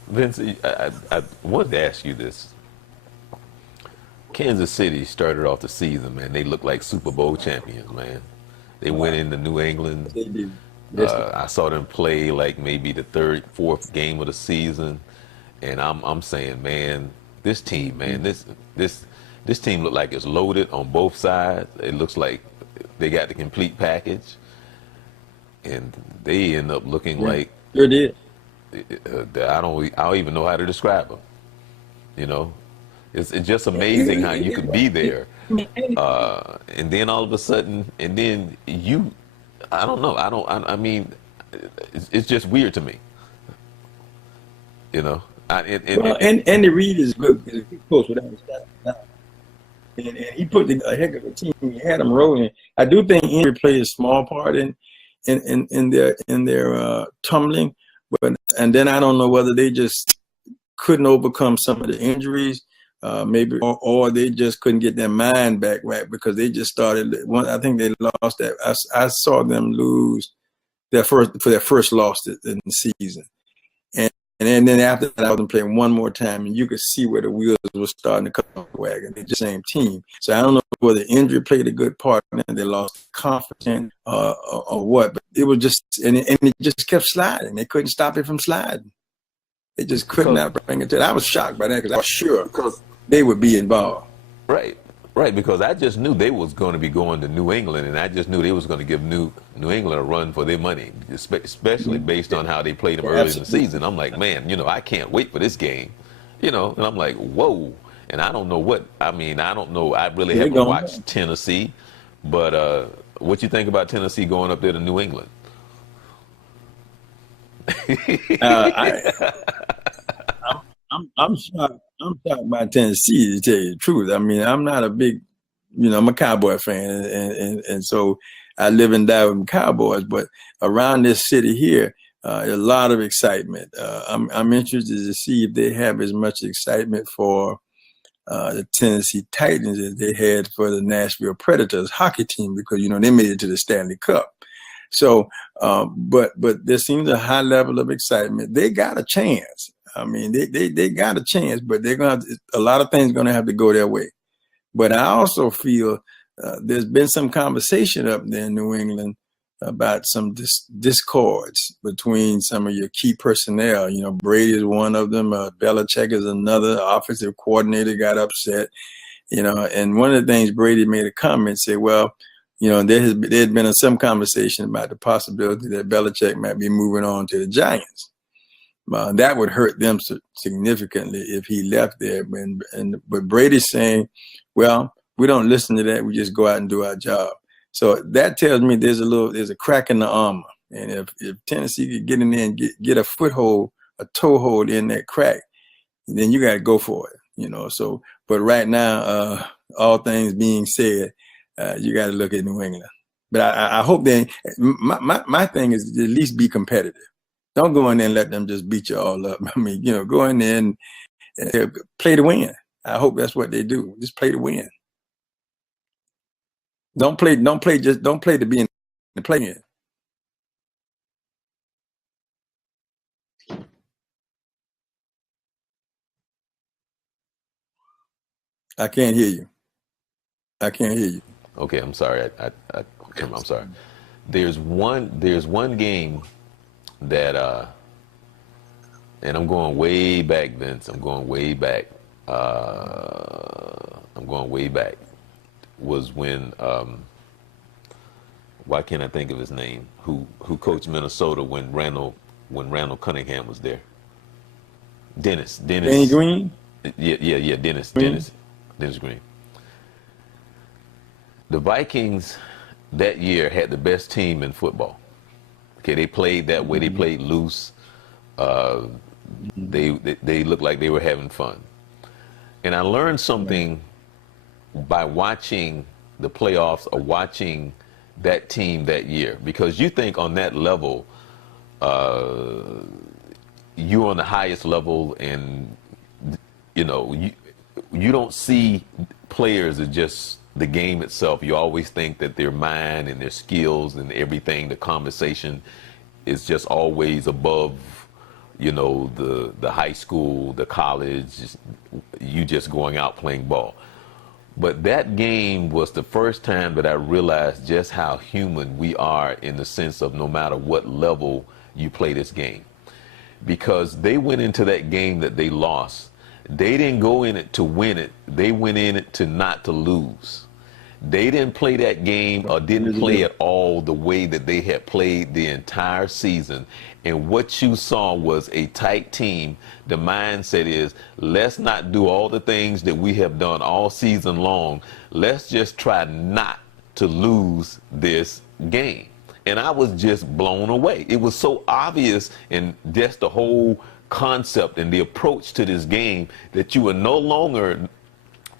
Vince, I wanted to ask you this. Kansas City started off the season, man. They looked like Super Bowl champions, man. They went into New England. They did. I saw them play like maybe the third, fourth game of the season, and I'm saying, man, this team, man, this team looked like it's loaded on both sides. It looks like they got the complete package, and they end up looking like sure did. I don't even know how to describe them. You know. It's just amazing how you could be there, and then all of a sudden, and then I don't know. I mean, it's just weird to me. You know. Andy Reid is good. He's a good coach without a and he put a heck of a team. He had them rolling. I do think injury played a small part in their tumbling, But and then I don't know whether they just couldn't overcome some of the injuries, maybe, or they just couldn't get their mind back right because they just started. I think they lost that. I saw them lose their first loss in the season, and then after that, I was playing one more time, and you could see where the wheels were starting to come off the wagon. They're the same team, so I don't know whether injury played a good part, and they lost confidence or what. But it was just, and it just kept sliding. They couldn't stop it from sliding. They just could not bring it to it. I was shocked by that because I was sure they would be involved. Right, because I just knew they was going to be going to New England, and I just knew they was going to give New England a run for their money, especially based on how they played them early in the season. I'm like, man, I can't wait for this game, and I'm like, whoa. And I don't know I don't know. I really haven't watched Tennessee, but what you think about Tennessee going up there to New England? I'm shocked. I'm shocked by Tennessee, to tell you the truth. I mean, I'm not a big, I'm a Cowboy fan, and so I live and die with Cowboys. But around this city here, a lot of excitement. I'm interested to see if they have as much excitement for the Tennessee Titans as they had for the Nashville Predators hockey team, because they made it to the Stanley Cup. So, but there seems a high level of excitement. They got a chance. I mean, they got a chance, but they're going to, a lot of things going to have to go their way. But I also feel there's been some conversation up there in New England about some discords between some of your key personnel. Brady is one of them. Belichick is another. Offensive coordinator got upset. And one of the things Brady made a comment, say, well, there had been some conversation about the possibility that Belichick might be moving on to the Giants. That would hurt them significantly if he left there. But Brady's saying, well, we don't listen to that. We just go out and do our job. So that tells me there's a crack in the armor. And if Tennessee could get in there and get a foothold, a toehold in that crack, then you got to go for it. So, but right now, all things being said, you got to look at New England. But I hope my thing is to at least be competitive. Don't go in there and let them just beat you all up. I mean, go in there and play to win. I hope that's what they do. Just play to win. Don't play to be in the play-in. I can't hear you. Okay, I'm sorry. I'm sorry. There's one game that and I'm going way back, Vince. I'm going way back. Was when why can't I think of his name? Who coached Minnesota when Randall Cunningham was there? Dennis. Danny Green? Yeah. Dennis Green. The Vikings that year had the best team in football. Okay, they played that way. They played loose. They looked like they were having fun. And I learned something by watching the playoffs or watching that team that year, because you think on that level, you're on the highest level, and you don't see players as just the game itself. You always think that their mind and their skills and everything, the conversation is just always above, the high school, the college, you just going out playing ball. But that game was the first time that I realized just how human we are, in the sense of no matter what level you play this game. Because they went into that game that they lost. They didn't go in it to win it. They went in it to not to lose. They didn't play that game, or didn't play it all the way that they had played the entire season. And what you saw was a tight team. The mindset is, let's not do all the things that we have done all season long. Let's just try not to lose this game. And I was just blown away. It was so obvious, and just the whole concept and the approach to this game, that you were no longer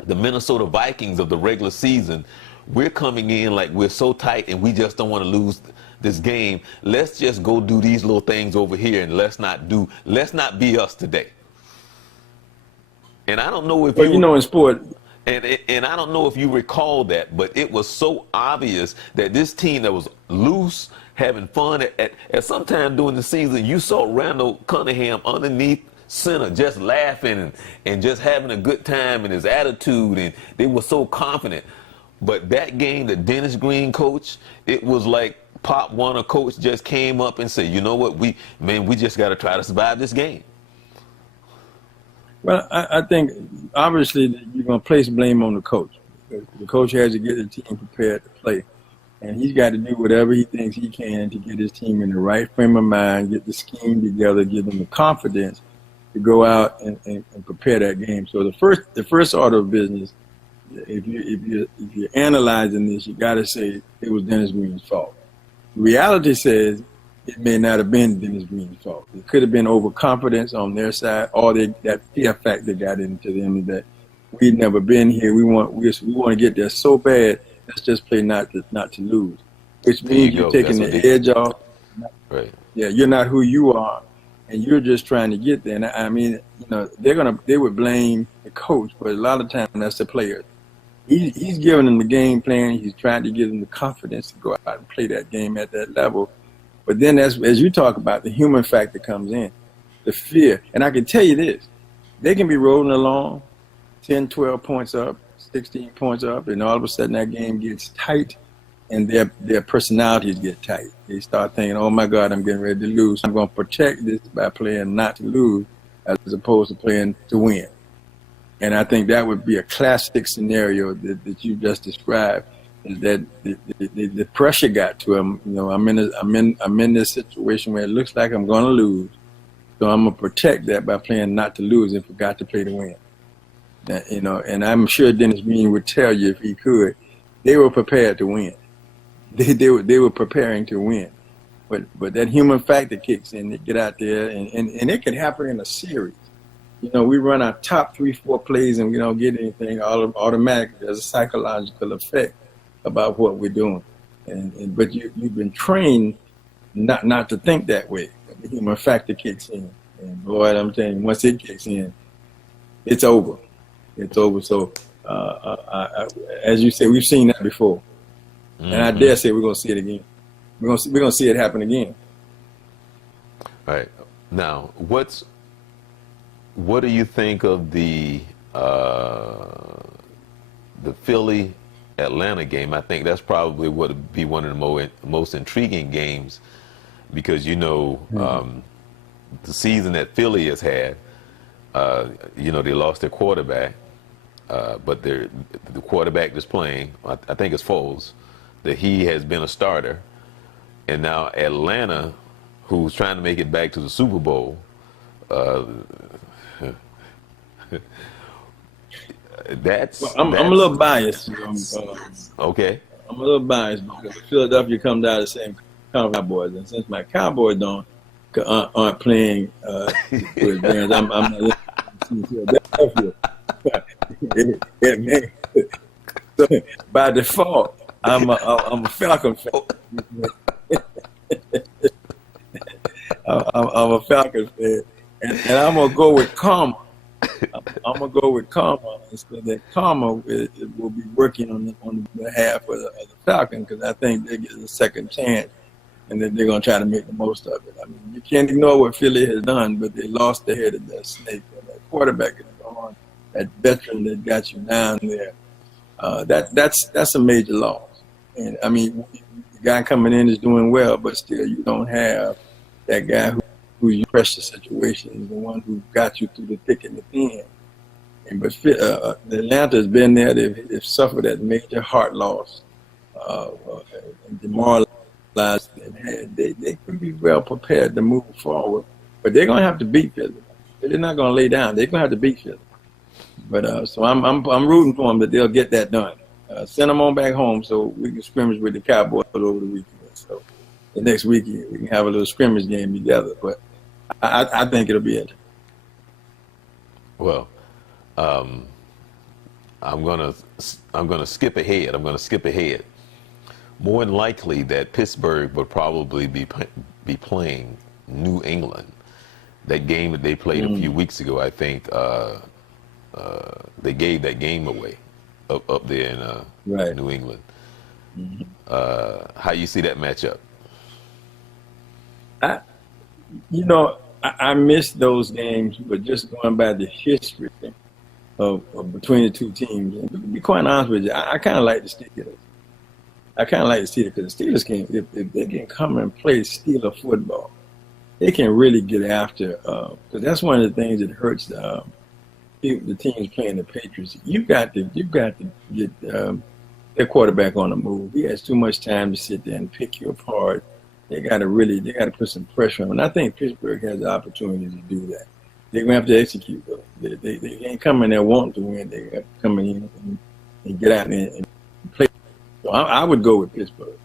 the Minnesota Vikings of the regular season. We're coming in like we're so tight and we just don't want to lose this game. Let's just go do these little things over here, and let's not be us today. And I don't know if Well, you know, in sport, and I don't know if you recall that, but it was so obvious that this team that was loose, having fun at some time during the season, you saw Randall Cunningham underneath center just laughing and just having a good time, and his attitude, and they were so confident. But that game that Dennis Green coached, it was like Pop Warner coach just came up and said, you know what, we just got to try to survive this game. well, I think obviously you're going to place blame on the coach. The coach has to get the team prepared to play, and he's got to do whatever he thinks he can to get his team in the right frame of mind, get the scheme together, give them the confidence to go out and prepare that game. So the first order of business, if you're analyzing this, you got to say it was Dennis Green's fault. Reality says it may not have been Dennis Green's fault. It could have been overconfidence on their side, or that fear factor got into them that we've never been here. We want to get there so bad. Let's just play not to lose, which means you're taking the edge off. Right. Yeah, you're not who you are, and you're just trying to get there. And I mean, you know, they would blame the coach, but a lot of times that's the players. He's giving them the game plan. He's trying to give them the confidence to go out and play that game at that level. But then as you talk about, the human factor comes in, the fear. And I can tell you this, they can be rolling along 10, 12 points up, 16 points up, and all of a sudden that game gets tight and their personalities get tight. They start thinking, oh, my God, I'm getting ready to lose. I'm going to protect this by playing not to lose as opposed to playing to win. And I think that would be a classic scenario that you just described, is that the pressure got to him. You know, I'm in this situation where it looks like I'm going to lose, so I'm gonna protect that by playing not to lose and forgot to play to win. You know, and I'm sure Dennis Green would tell you if he could, they were prepared to win. They were preparing to win, but that human factor kicks in. They get out there, and it can happen in a series. You know, we run our top 3-4 plays and we don't get anything. Automatically, there's a psychological effect about what we're doing, but you've been trained not to think that way. The human factor kicks in, and boy, I'm telling you, once it kicks in, it's over. It's over. So, as you say, we've seen that before, and I dare say we're going to see it again. We're going to see it happen again. All right. Now, what do you think of the Philly Atlanta game? I think that's probably would be one of the most intriguing games, because you know the season that Philly has had. You know, they lost their quarterback, but the quarterback that's playing, I think it's Foles, that he has been a starter, and now Atlanta, who's trying to make it back to the Super Bowl. I'm a little biased. Okay. I'm a little biased because Philadelphia comes out of the same Cowboys, and since my Cowboys aren't playing with brands, I'm not Philadelphia. So by default, I'm a Falcon fan. I'm a Falcon fan, and I'm gonna go with karma. I'm gonna go with karma, so that karma will be working on the behalf of the Falcon, because I think they get a second chance, and then they're gonna try to make the most of it. I mean, you can't ignore what Philly has done, but they lost the head of that snake. That quarterback is gone. That veteran that got you down there, that's a major loss. And I mean, the guy coming in is doing well, but still, you don't have that guy who's your pressure situation, the one who got you through the thick and the thin. But Atlanta has been there. They've suffered that major heart loss, and demoralized. And they can be well prepared to move forward, but they're going to have to beat Philly. They're not going to lay down. They're going to have to beat Philly. But so I'm rooting for them that they'll get that done. Send them on back home so we can scrimmage with the Cowboys over the weekend. So the next weekend we can have a little scrimmage game together. But I think it'll be it. Well, I'm gonna skip ahead. more than likely that Pittsburgh would probably be playing New England. That game that they played a few weeks ago, I think they gave that game away up there in Right. New England. How you see that matchup? I miss those games, but just going by the history of between the two teams, and to be quite honest with you, I kind of like the Steelers. I kind of like the Steelers because the Steelers can, if they can come and play Steeler football, they can really get after. Because that's one of the things that hurts the teams playing the Patriots. You got to get their quarterback on the move. He has too much time to sit there and pick you apart. They got to put some pressure on. And I think Pittsburgh has the opportunity to do that. They're going to have to execute, though. They ain't coming there wanting to win. They have to come in and get out there and play. So I would go with Pittsburgh,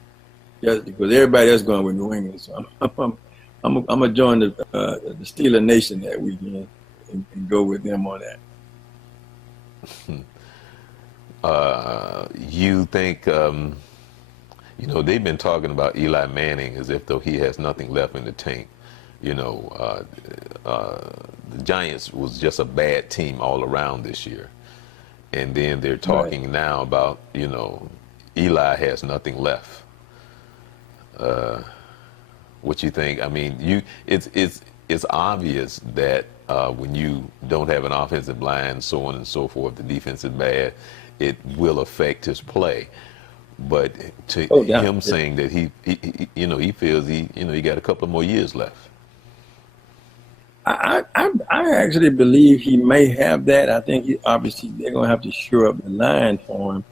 just because everybody else going with New England. So I'm gonna join the Steeler Nation that weekend and go with them on that. You think they've been talking about Eli Manning as if though he has nothing left in the tank. The Giants was just a bad team all around this year, and then they're talking now about Eli has nothing left. What you think? I mean, it's obvious that when you don't have an offensive line, so on and so forth, the defense is bad, it will affect his play. But him saying that he feels he got a couple more years left. I actually believe he may have that. I think obviously they're gonna have to shore up the line for him,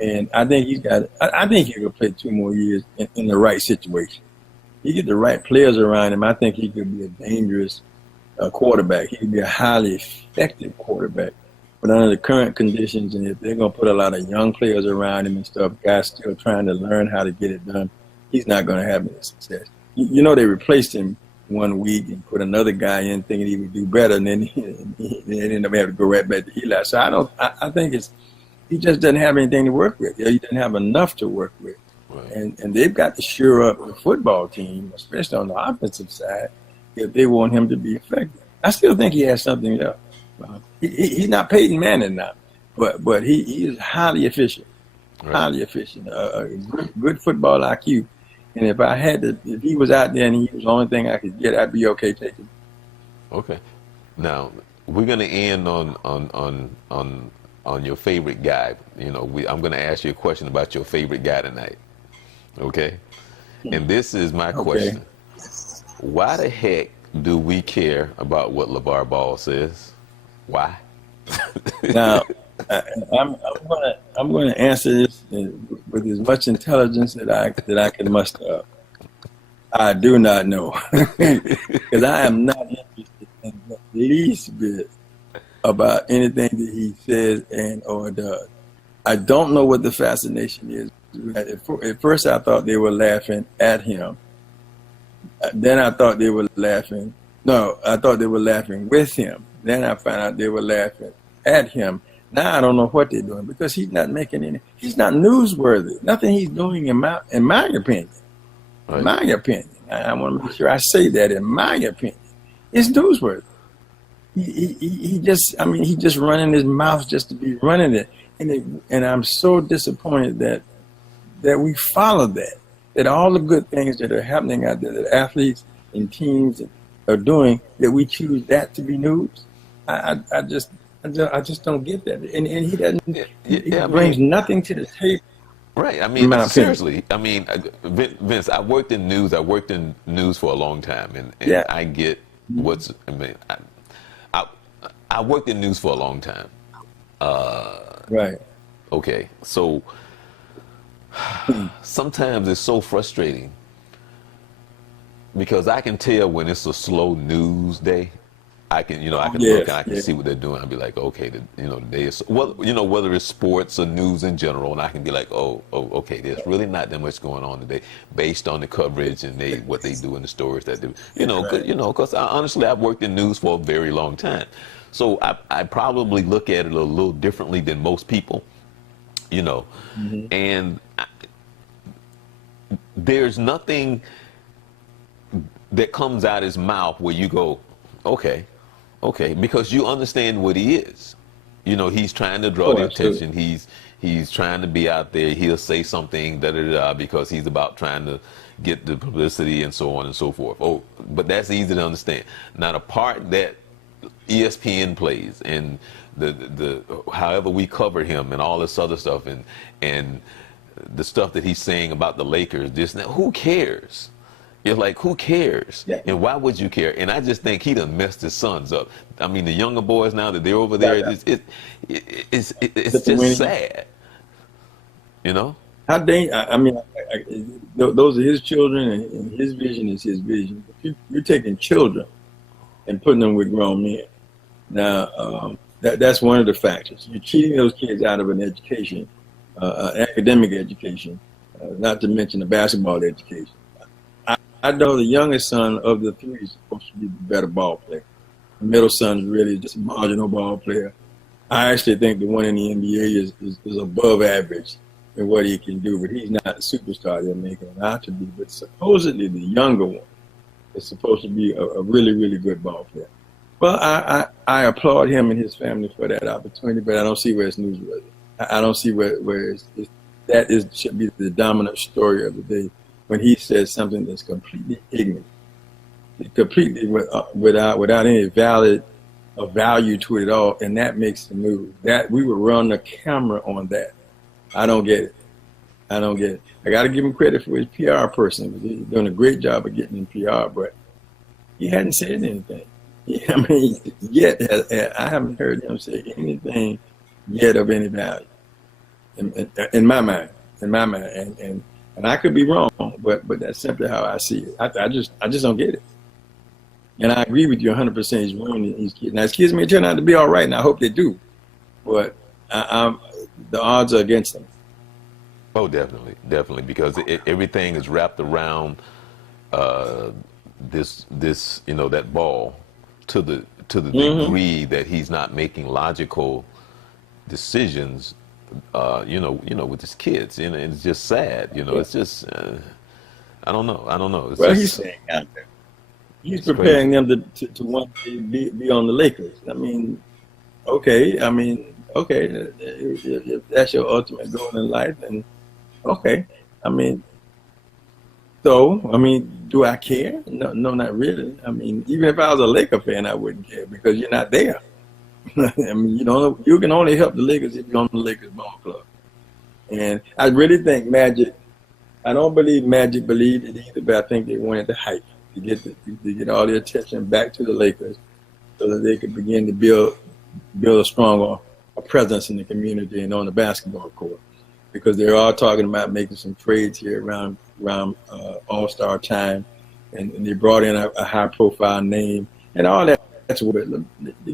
and I think I think he could play 2 more years in the right situation. You get the right players around him, I think he could be a dangerous quarterback. He could be a highly effective quarterback. But under the current conditions, and if they're going to put a lot of young players around him and stuff, guys still trying to learn how to get it done, he's not going to have any success. They replaced him 1 week and put another guy in thinking he would do better, and then he ended up having to go right back to Eli. So I think he just doesn't have anything to work with. He doesn't have enough to work with. Right. And they've got to shore up the football team, especially on the offensive side, if they want him to be effective. I still think he has something else. He's not Peyton Manning now, but he is highly efficient, highly efficient, good football IQ. And if he was out there and he was the only thing I could get, I'd be okay taking him. Okay. Now we're going to end on your favorite guy. I'm going to ask you a question about your favorite guy tonight. Okay. And this is my question. Why the heck do we care about what LeVar Ball says? Why? Now, I'm going to answer this with as much intelligence that I can muster up. I do not know, because I am not interested in the least bit about anything that he says and or does. I don't know what the fascination is. At first, I thought they were laughing at him. Then I thought they were laughing. No, I thought they were laughing with him. Then I found out they were laughing at him. Now I don't know what they're doing, because he's not making any. He's not newsworthy. Nothing he's doing, in my opinion. Right. In my opinion, I want to make sure I say that. In my opinion, it's newsworthy. He just running his mouth just to be running it, and I'm so disappointed that we follow that. That all the good things that are happening out there, that athletes and teams are doing, that we choose that to be news. I just don't get that, and he doesn't. He brings nothing to the table. Right. I mean, seriously. I mean, Vince, I worked in news. I worked in news for a long time, and I get what's. I mean, I worked in news for a long time. Right. Okay. So sometimes it's so frustrating, because I can tell when it's a slow news day. I can look and I can see what they're doing. I'll be like, okay, the day is, whether it's sports or news in general, and I can be like, oh, okay, there's really not that much going on today, based on the coverage and what they do in the stories that they, because honestly, I've worked in news for a very long time, so I probably look at it a little differently than most people, and there's nothing that comes out his mouth where you go, okay, because you understand what he is. You know, he's trying to draw the attention. He's trying to be out there. He'll say something because he's about trying to get the publicity and so on and so forth. Oh, but that's easy to understand. Now, the part that ESPN plays and the however we cover him and all this other stuff and the stuff that he's saying about the Lakers, who cares? You're like, who cares? Yeah. And why would you care? And I just think he done messed his sons up. I mean, the younger boys now that they're over there, it's just sad. You know? How those are his children, and his vision is his vision. You're taking children and putting them with grown men. Now, that's one of the factors. You're cheating those kids out of an education, academic education, not to mention a basketball education. I know the youngest son of the three is supposed to be the better ball player. The middle son is really just a marginal ball player. I actually think the one in the NBA is above average in what he can do, but he's not a superstar they're making him out to be. But supposedly the younger one is supposed to be a really, really good ball player. Well, I applaud him and his family for that opportunity, but I don't see where it's newsworthy. I don't see where should be the dominant story of the day when he says something that's completely ignorant, completely without any value to it at all, and that makes the news. That we would run the camera on that. I don't get it. I got to give him credit for his PR person. He's doing a great job of getting in PR, but he hadn't said anything. I mean, yet I haven't heard him say anything yet of any value in my mind. And I could be wrong, but that's simply how I see it. I just don't get it. And I agree with you 100%. He's ruining these kids. Now, his kids may turn out to be all right, and I hope they do. But the odds are against them. Oh, definitely, because everything is wrapped around this that ball to the degree that he's not making logical decisions. With his kids, and it's just sad. It's just, I don't know. He's saying out there, he's preparing them to one day be on the Lakers. I mean, okay, if that's your ultimate goal in life, then okay. Do I care? No, not really. Even if I was a Laker fan, I wouldn't care because you're not there. You can only help the Lakers if you're on the Lakers ball club. And I really think Magic, I don't believe Magic believed it either, but I think they wanted the hype to get all the attention back to the Lakers so that they could begin to build a stronger presence in the community and on the basketball court. Because they're all talking about making some trades here around All-Star time, and they brought in a high-profile name and all that. That's what the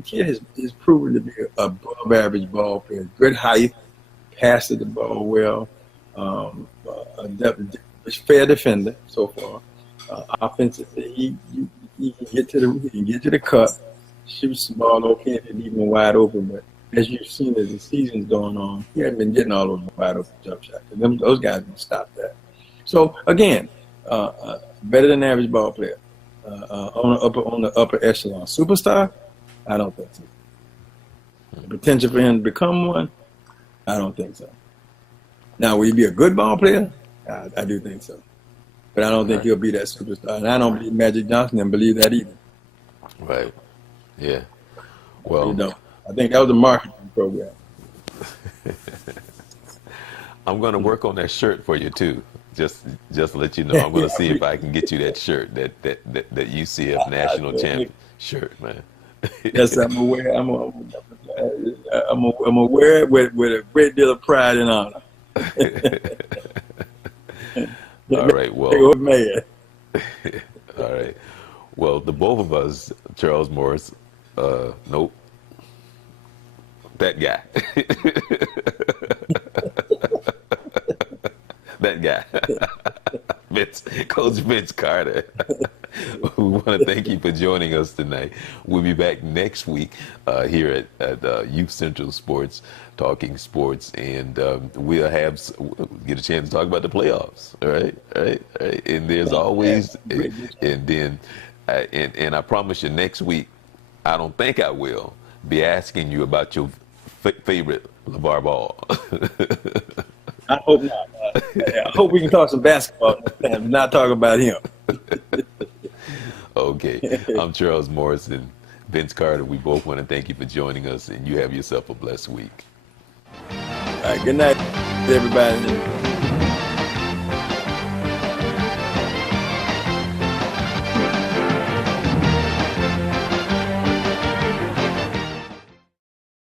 kid is proven to be above average ball player. Good height, passes the ball well, fair defender so far. Offensively, he can get to the cup, shoots the ball okay if it's even wide open. But as you've seen as the season's going on, he hasn't been getting all those wide open jump shots. Those guys can stop that. So again, better than average ball player. On the upper echelon. Superstar? I don't think so. The potential for him to become one? I don't think so. Now, will he be a good ball player? I do think so. But I don't think he'll be that superstar. And I don't believe Magic Johnson didn't believe that either. Right. Yeah. Well, I think that was a marketing program. I'm going to work on that shirt for you too. Just to let you know, I'm going to see if I can get you that shirt, that UCF national champion shirt, man. Yes, I'm aware. I'm aware with a great deal of pride and honor. All right, well. All right. Well, the both of us, Charles Morse, nope. That guy. That guy. Vince, Coach Vince Carter. We want to thank you for joining us tonight. We'll be back next week here at Youth Central Sports, talking sports, and we'll get a chance to talk about the playoffs. All right. And there's always, and then, and I promise you, next week, I don't think I will be asking you about your favorite LeVar Ball. I hope not. I hope we can talk some basketball and not talk about him. Okay. I'm Charles Morse and Vince Carter. We both want to thank you for joining us, and you have yourself a blessed week. All right. Good night, everybody.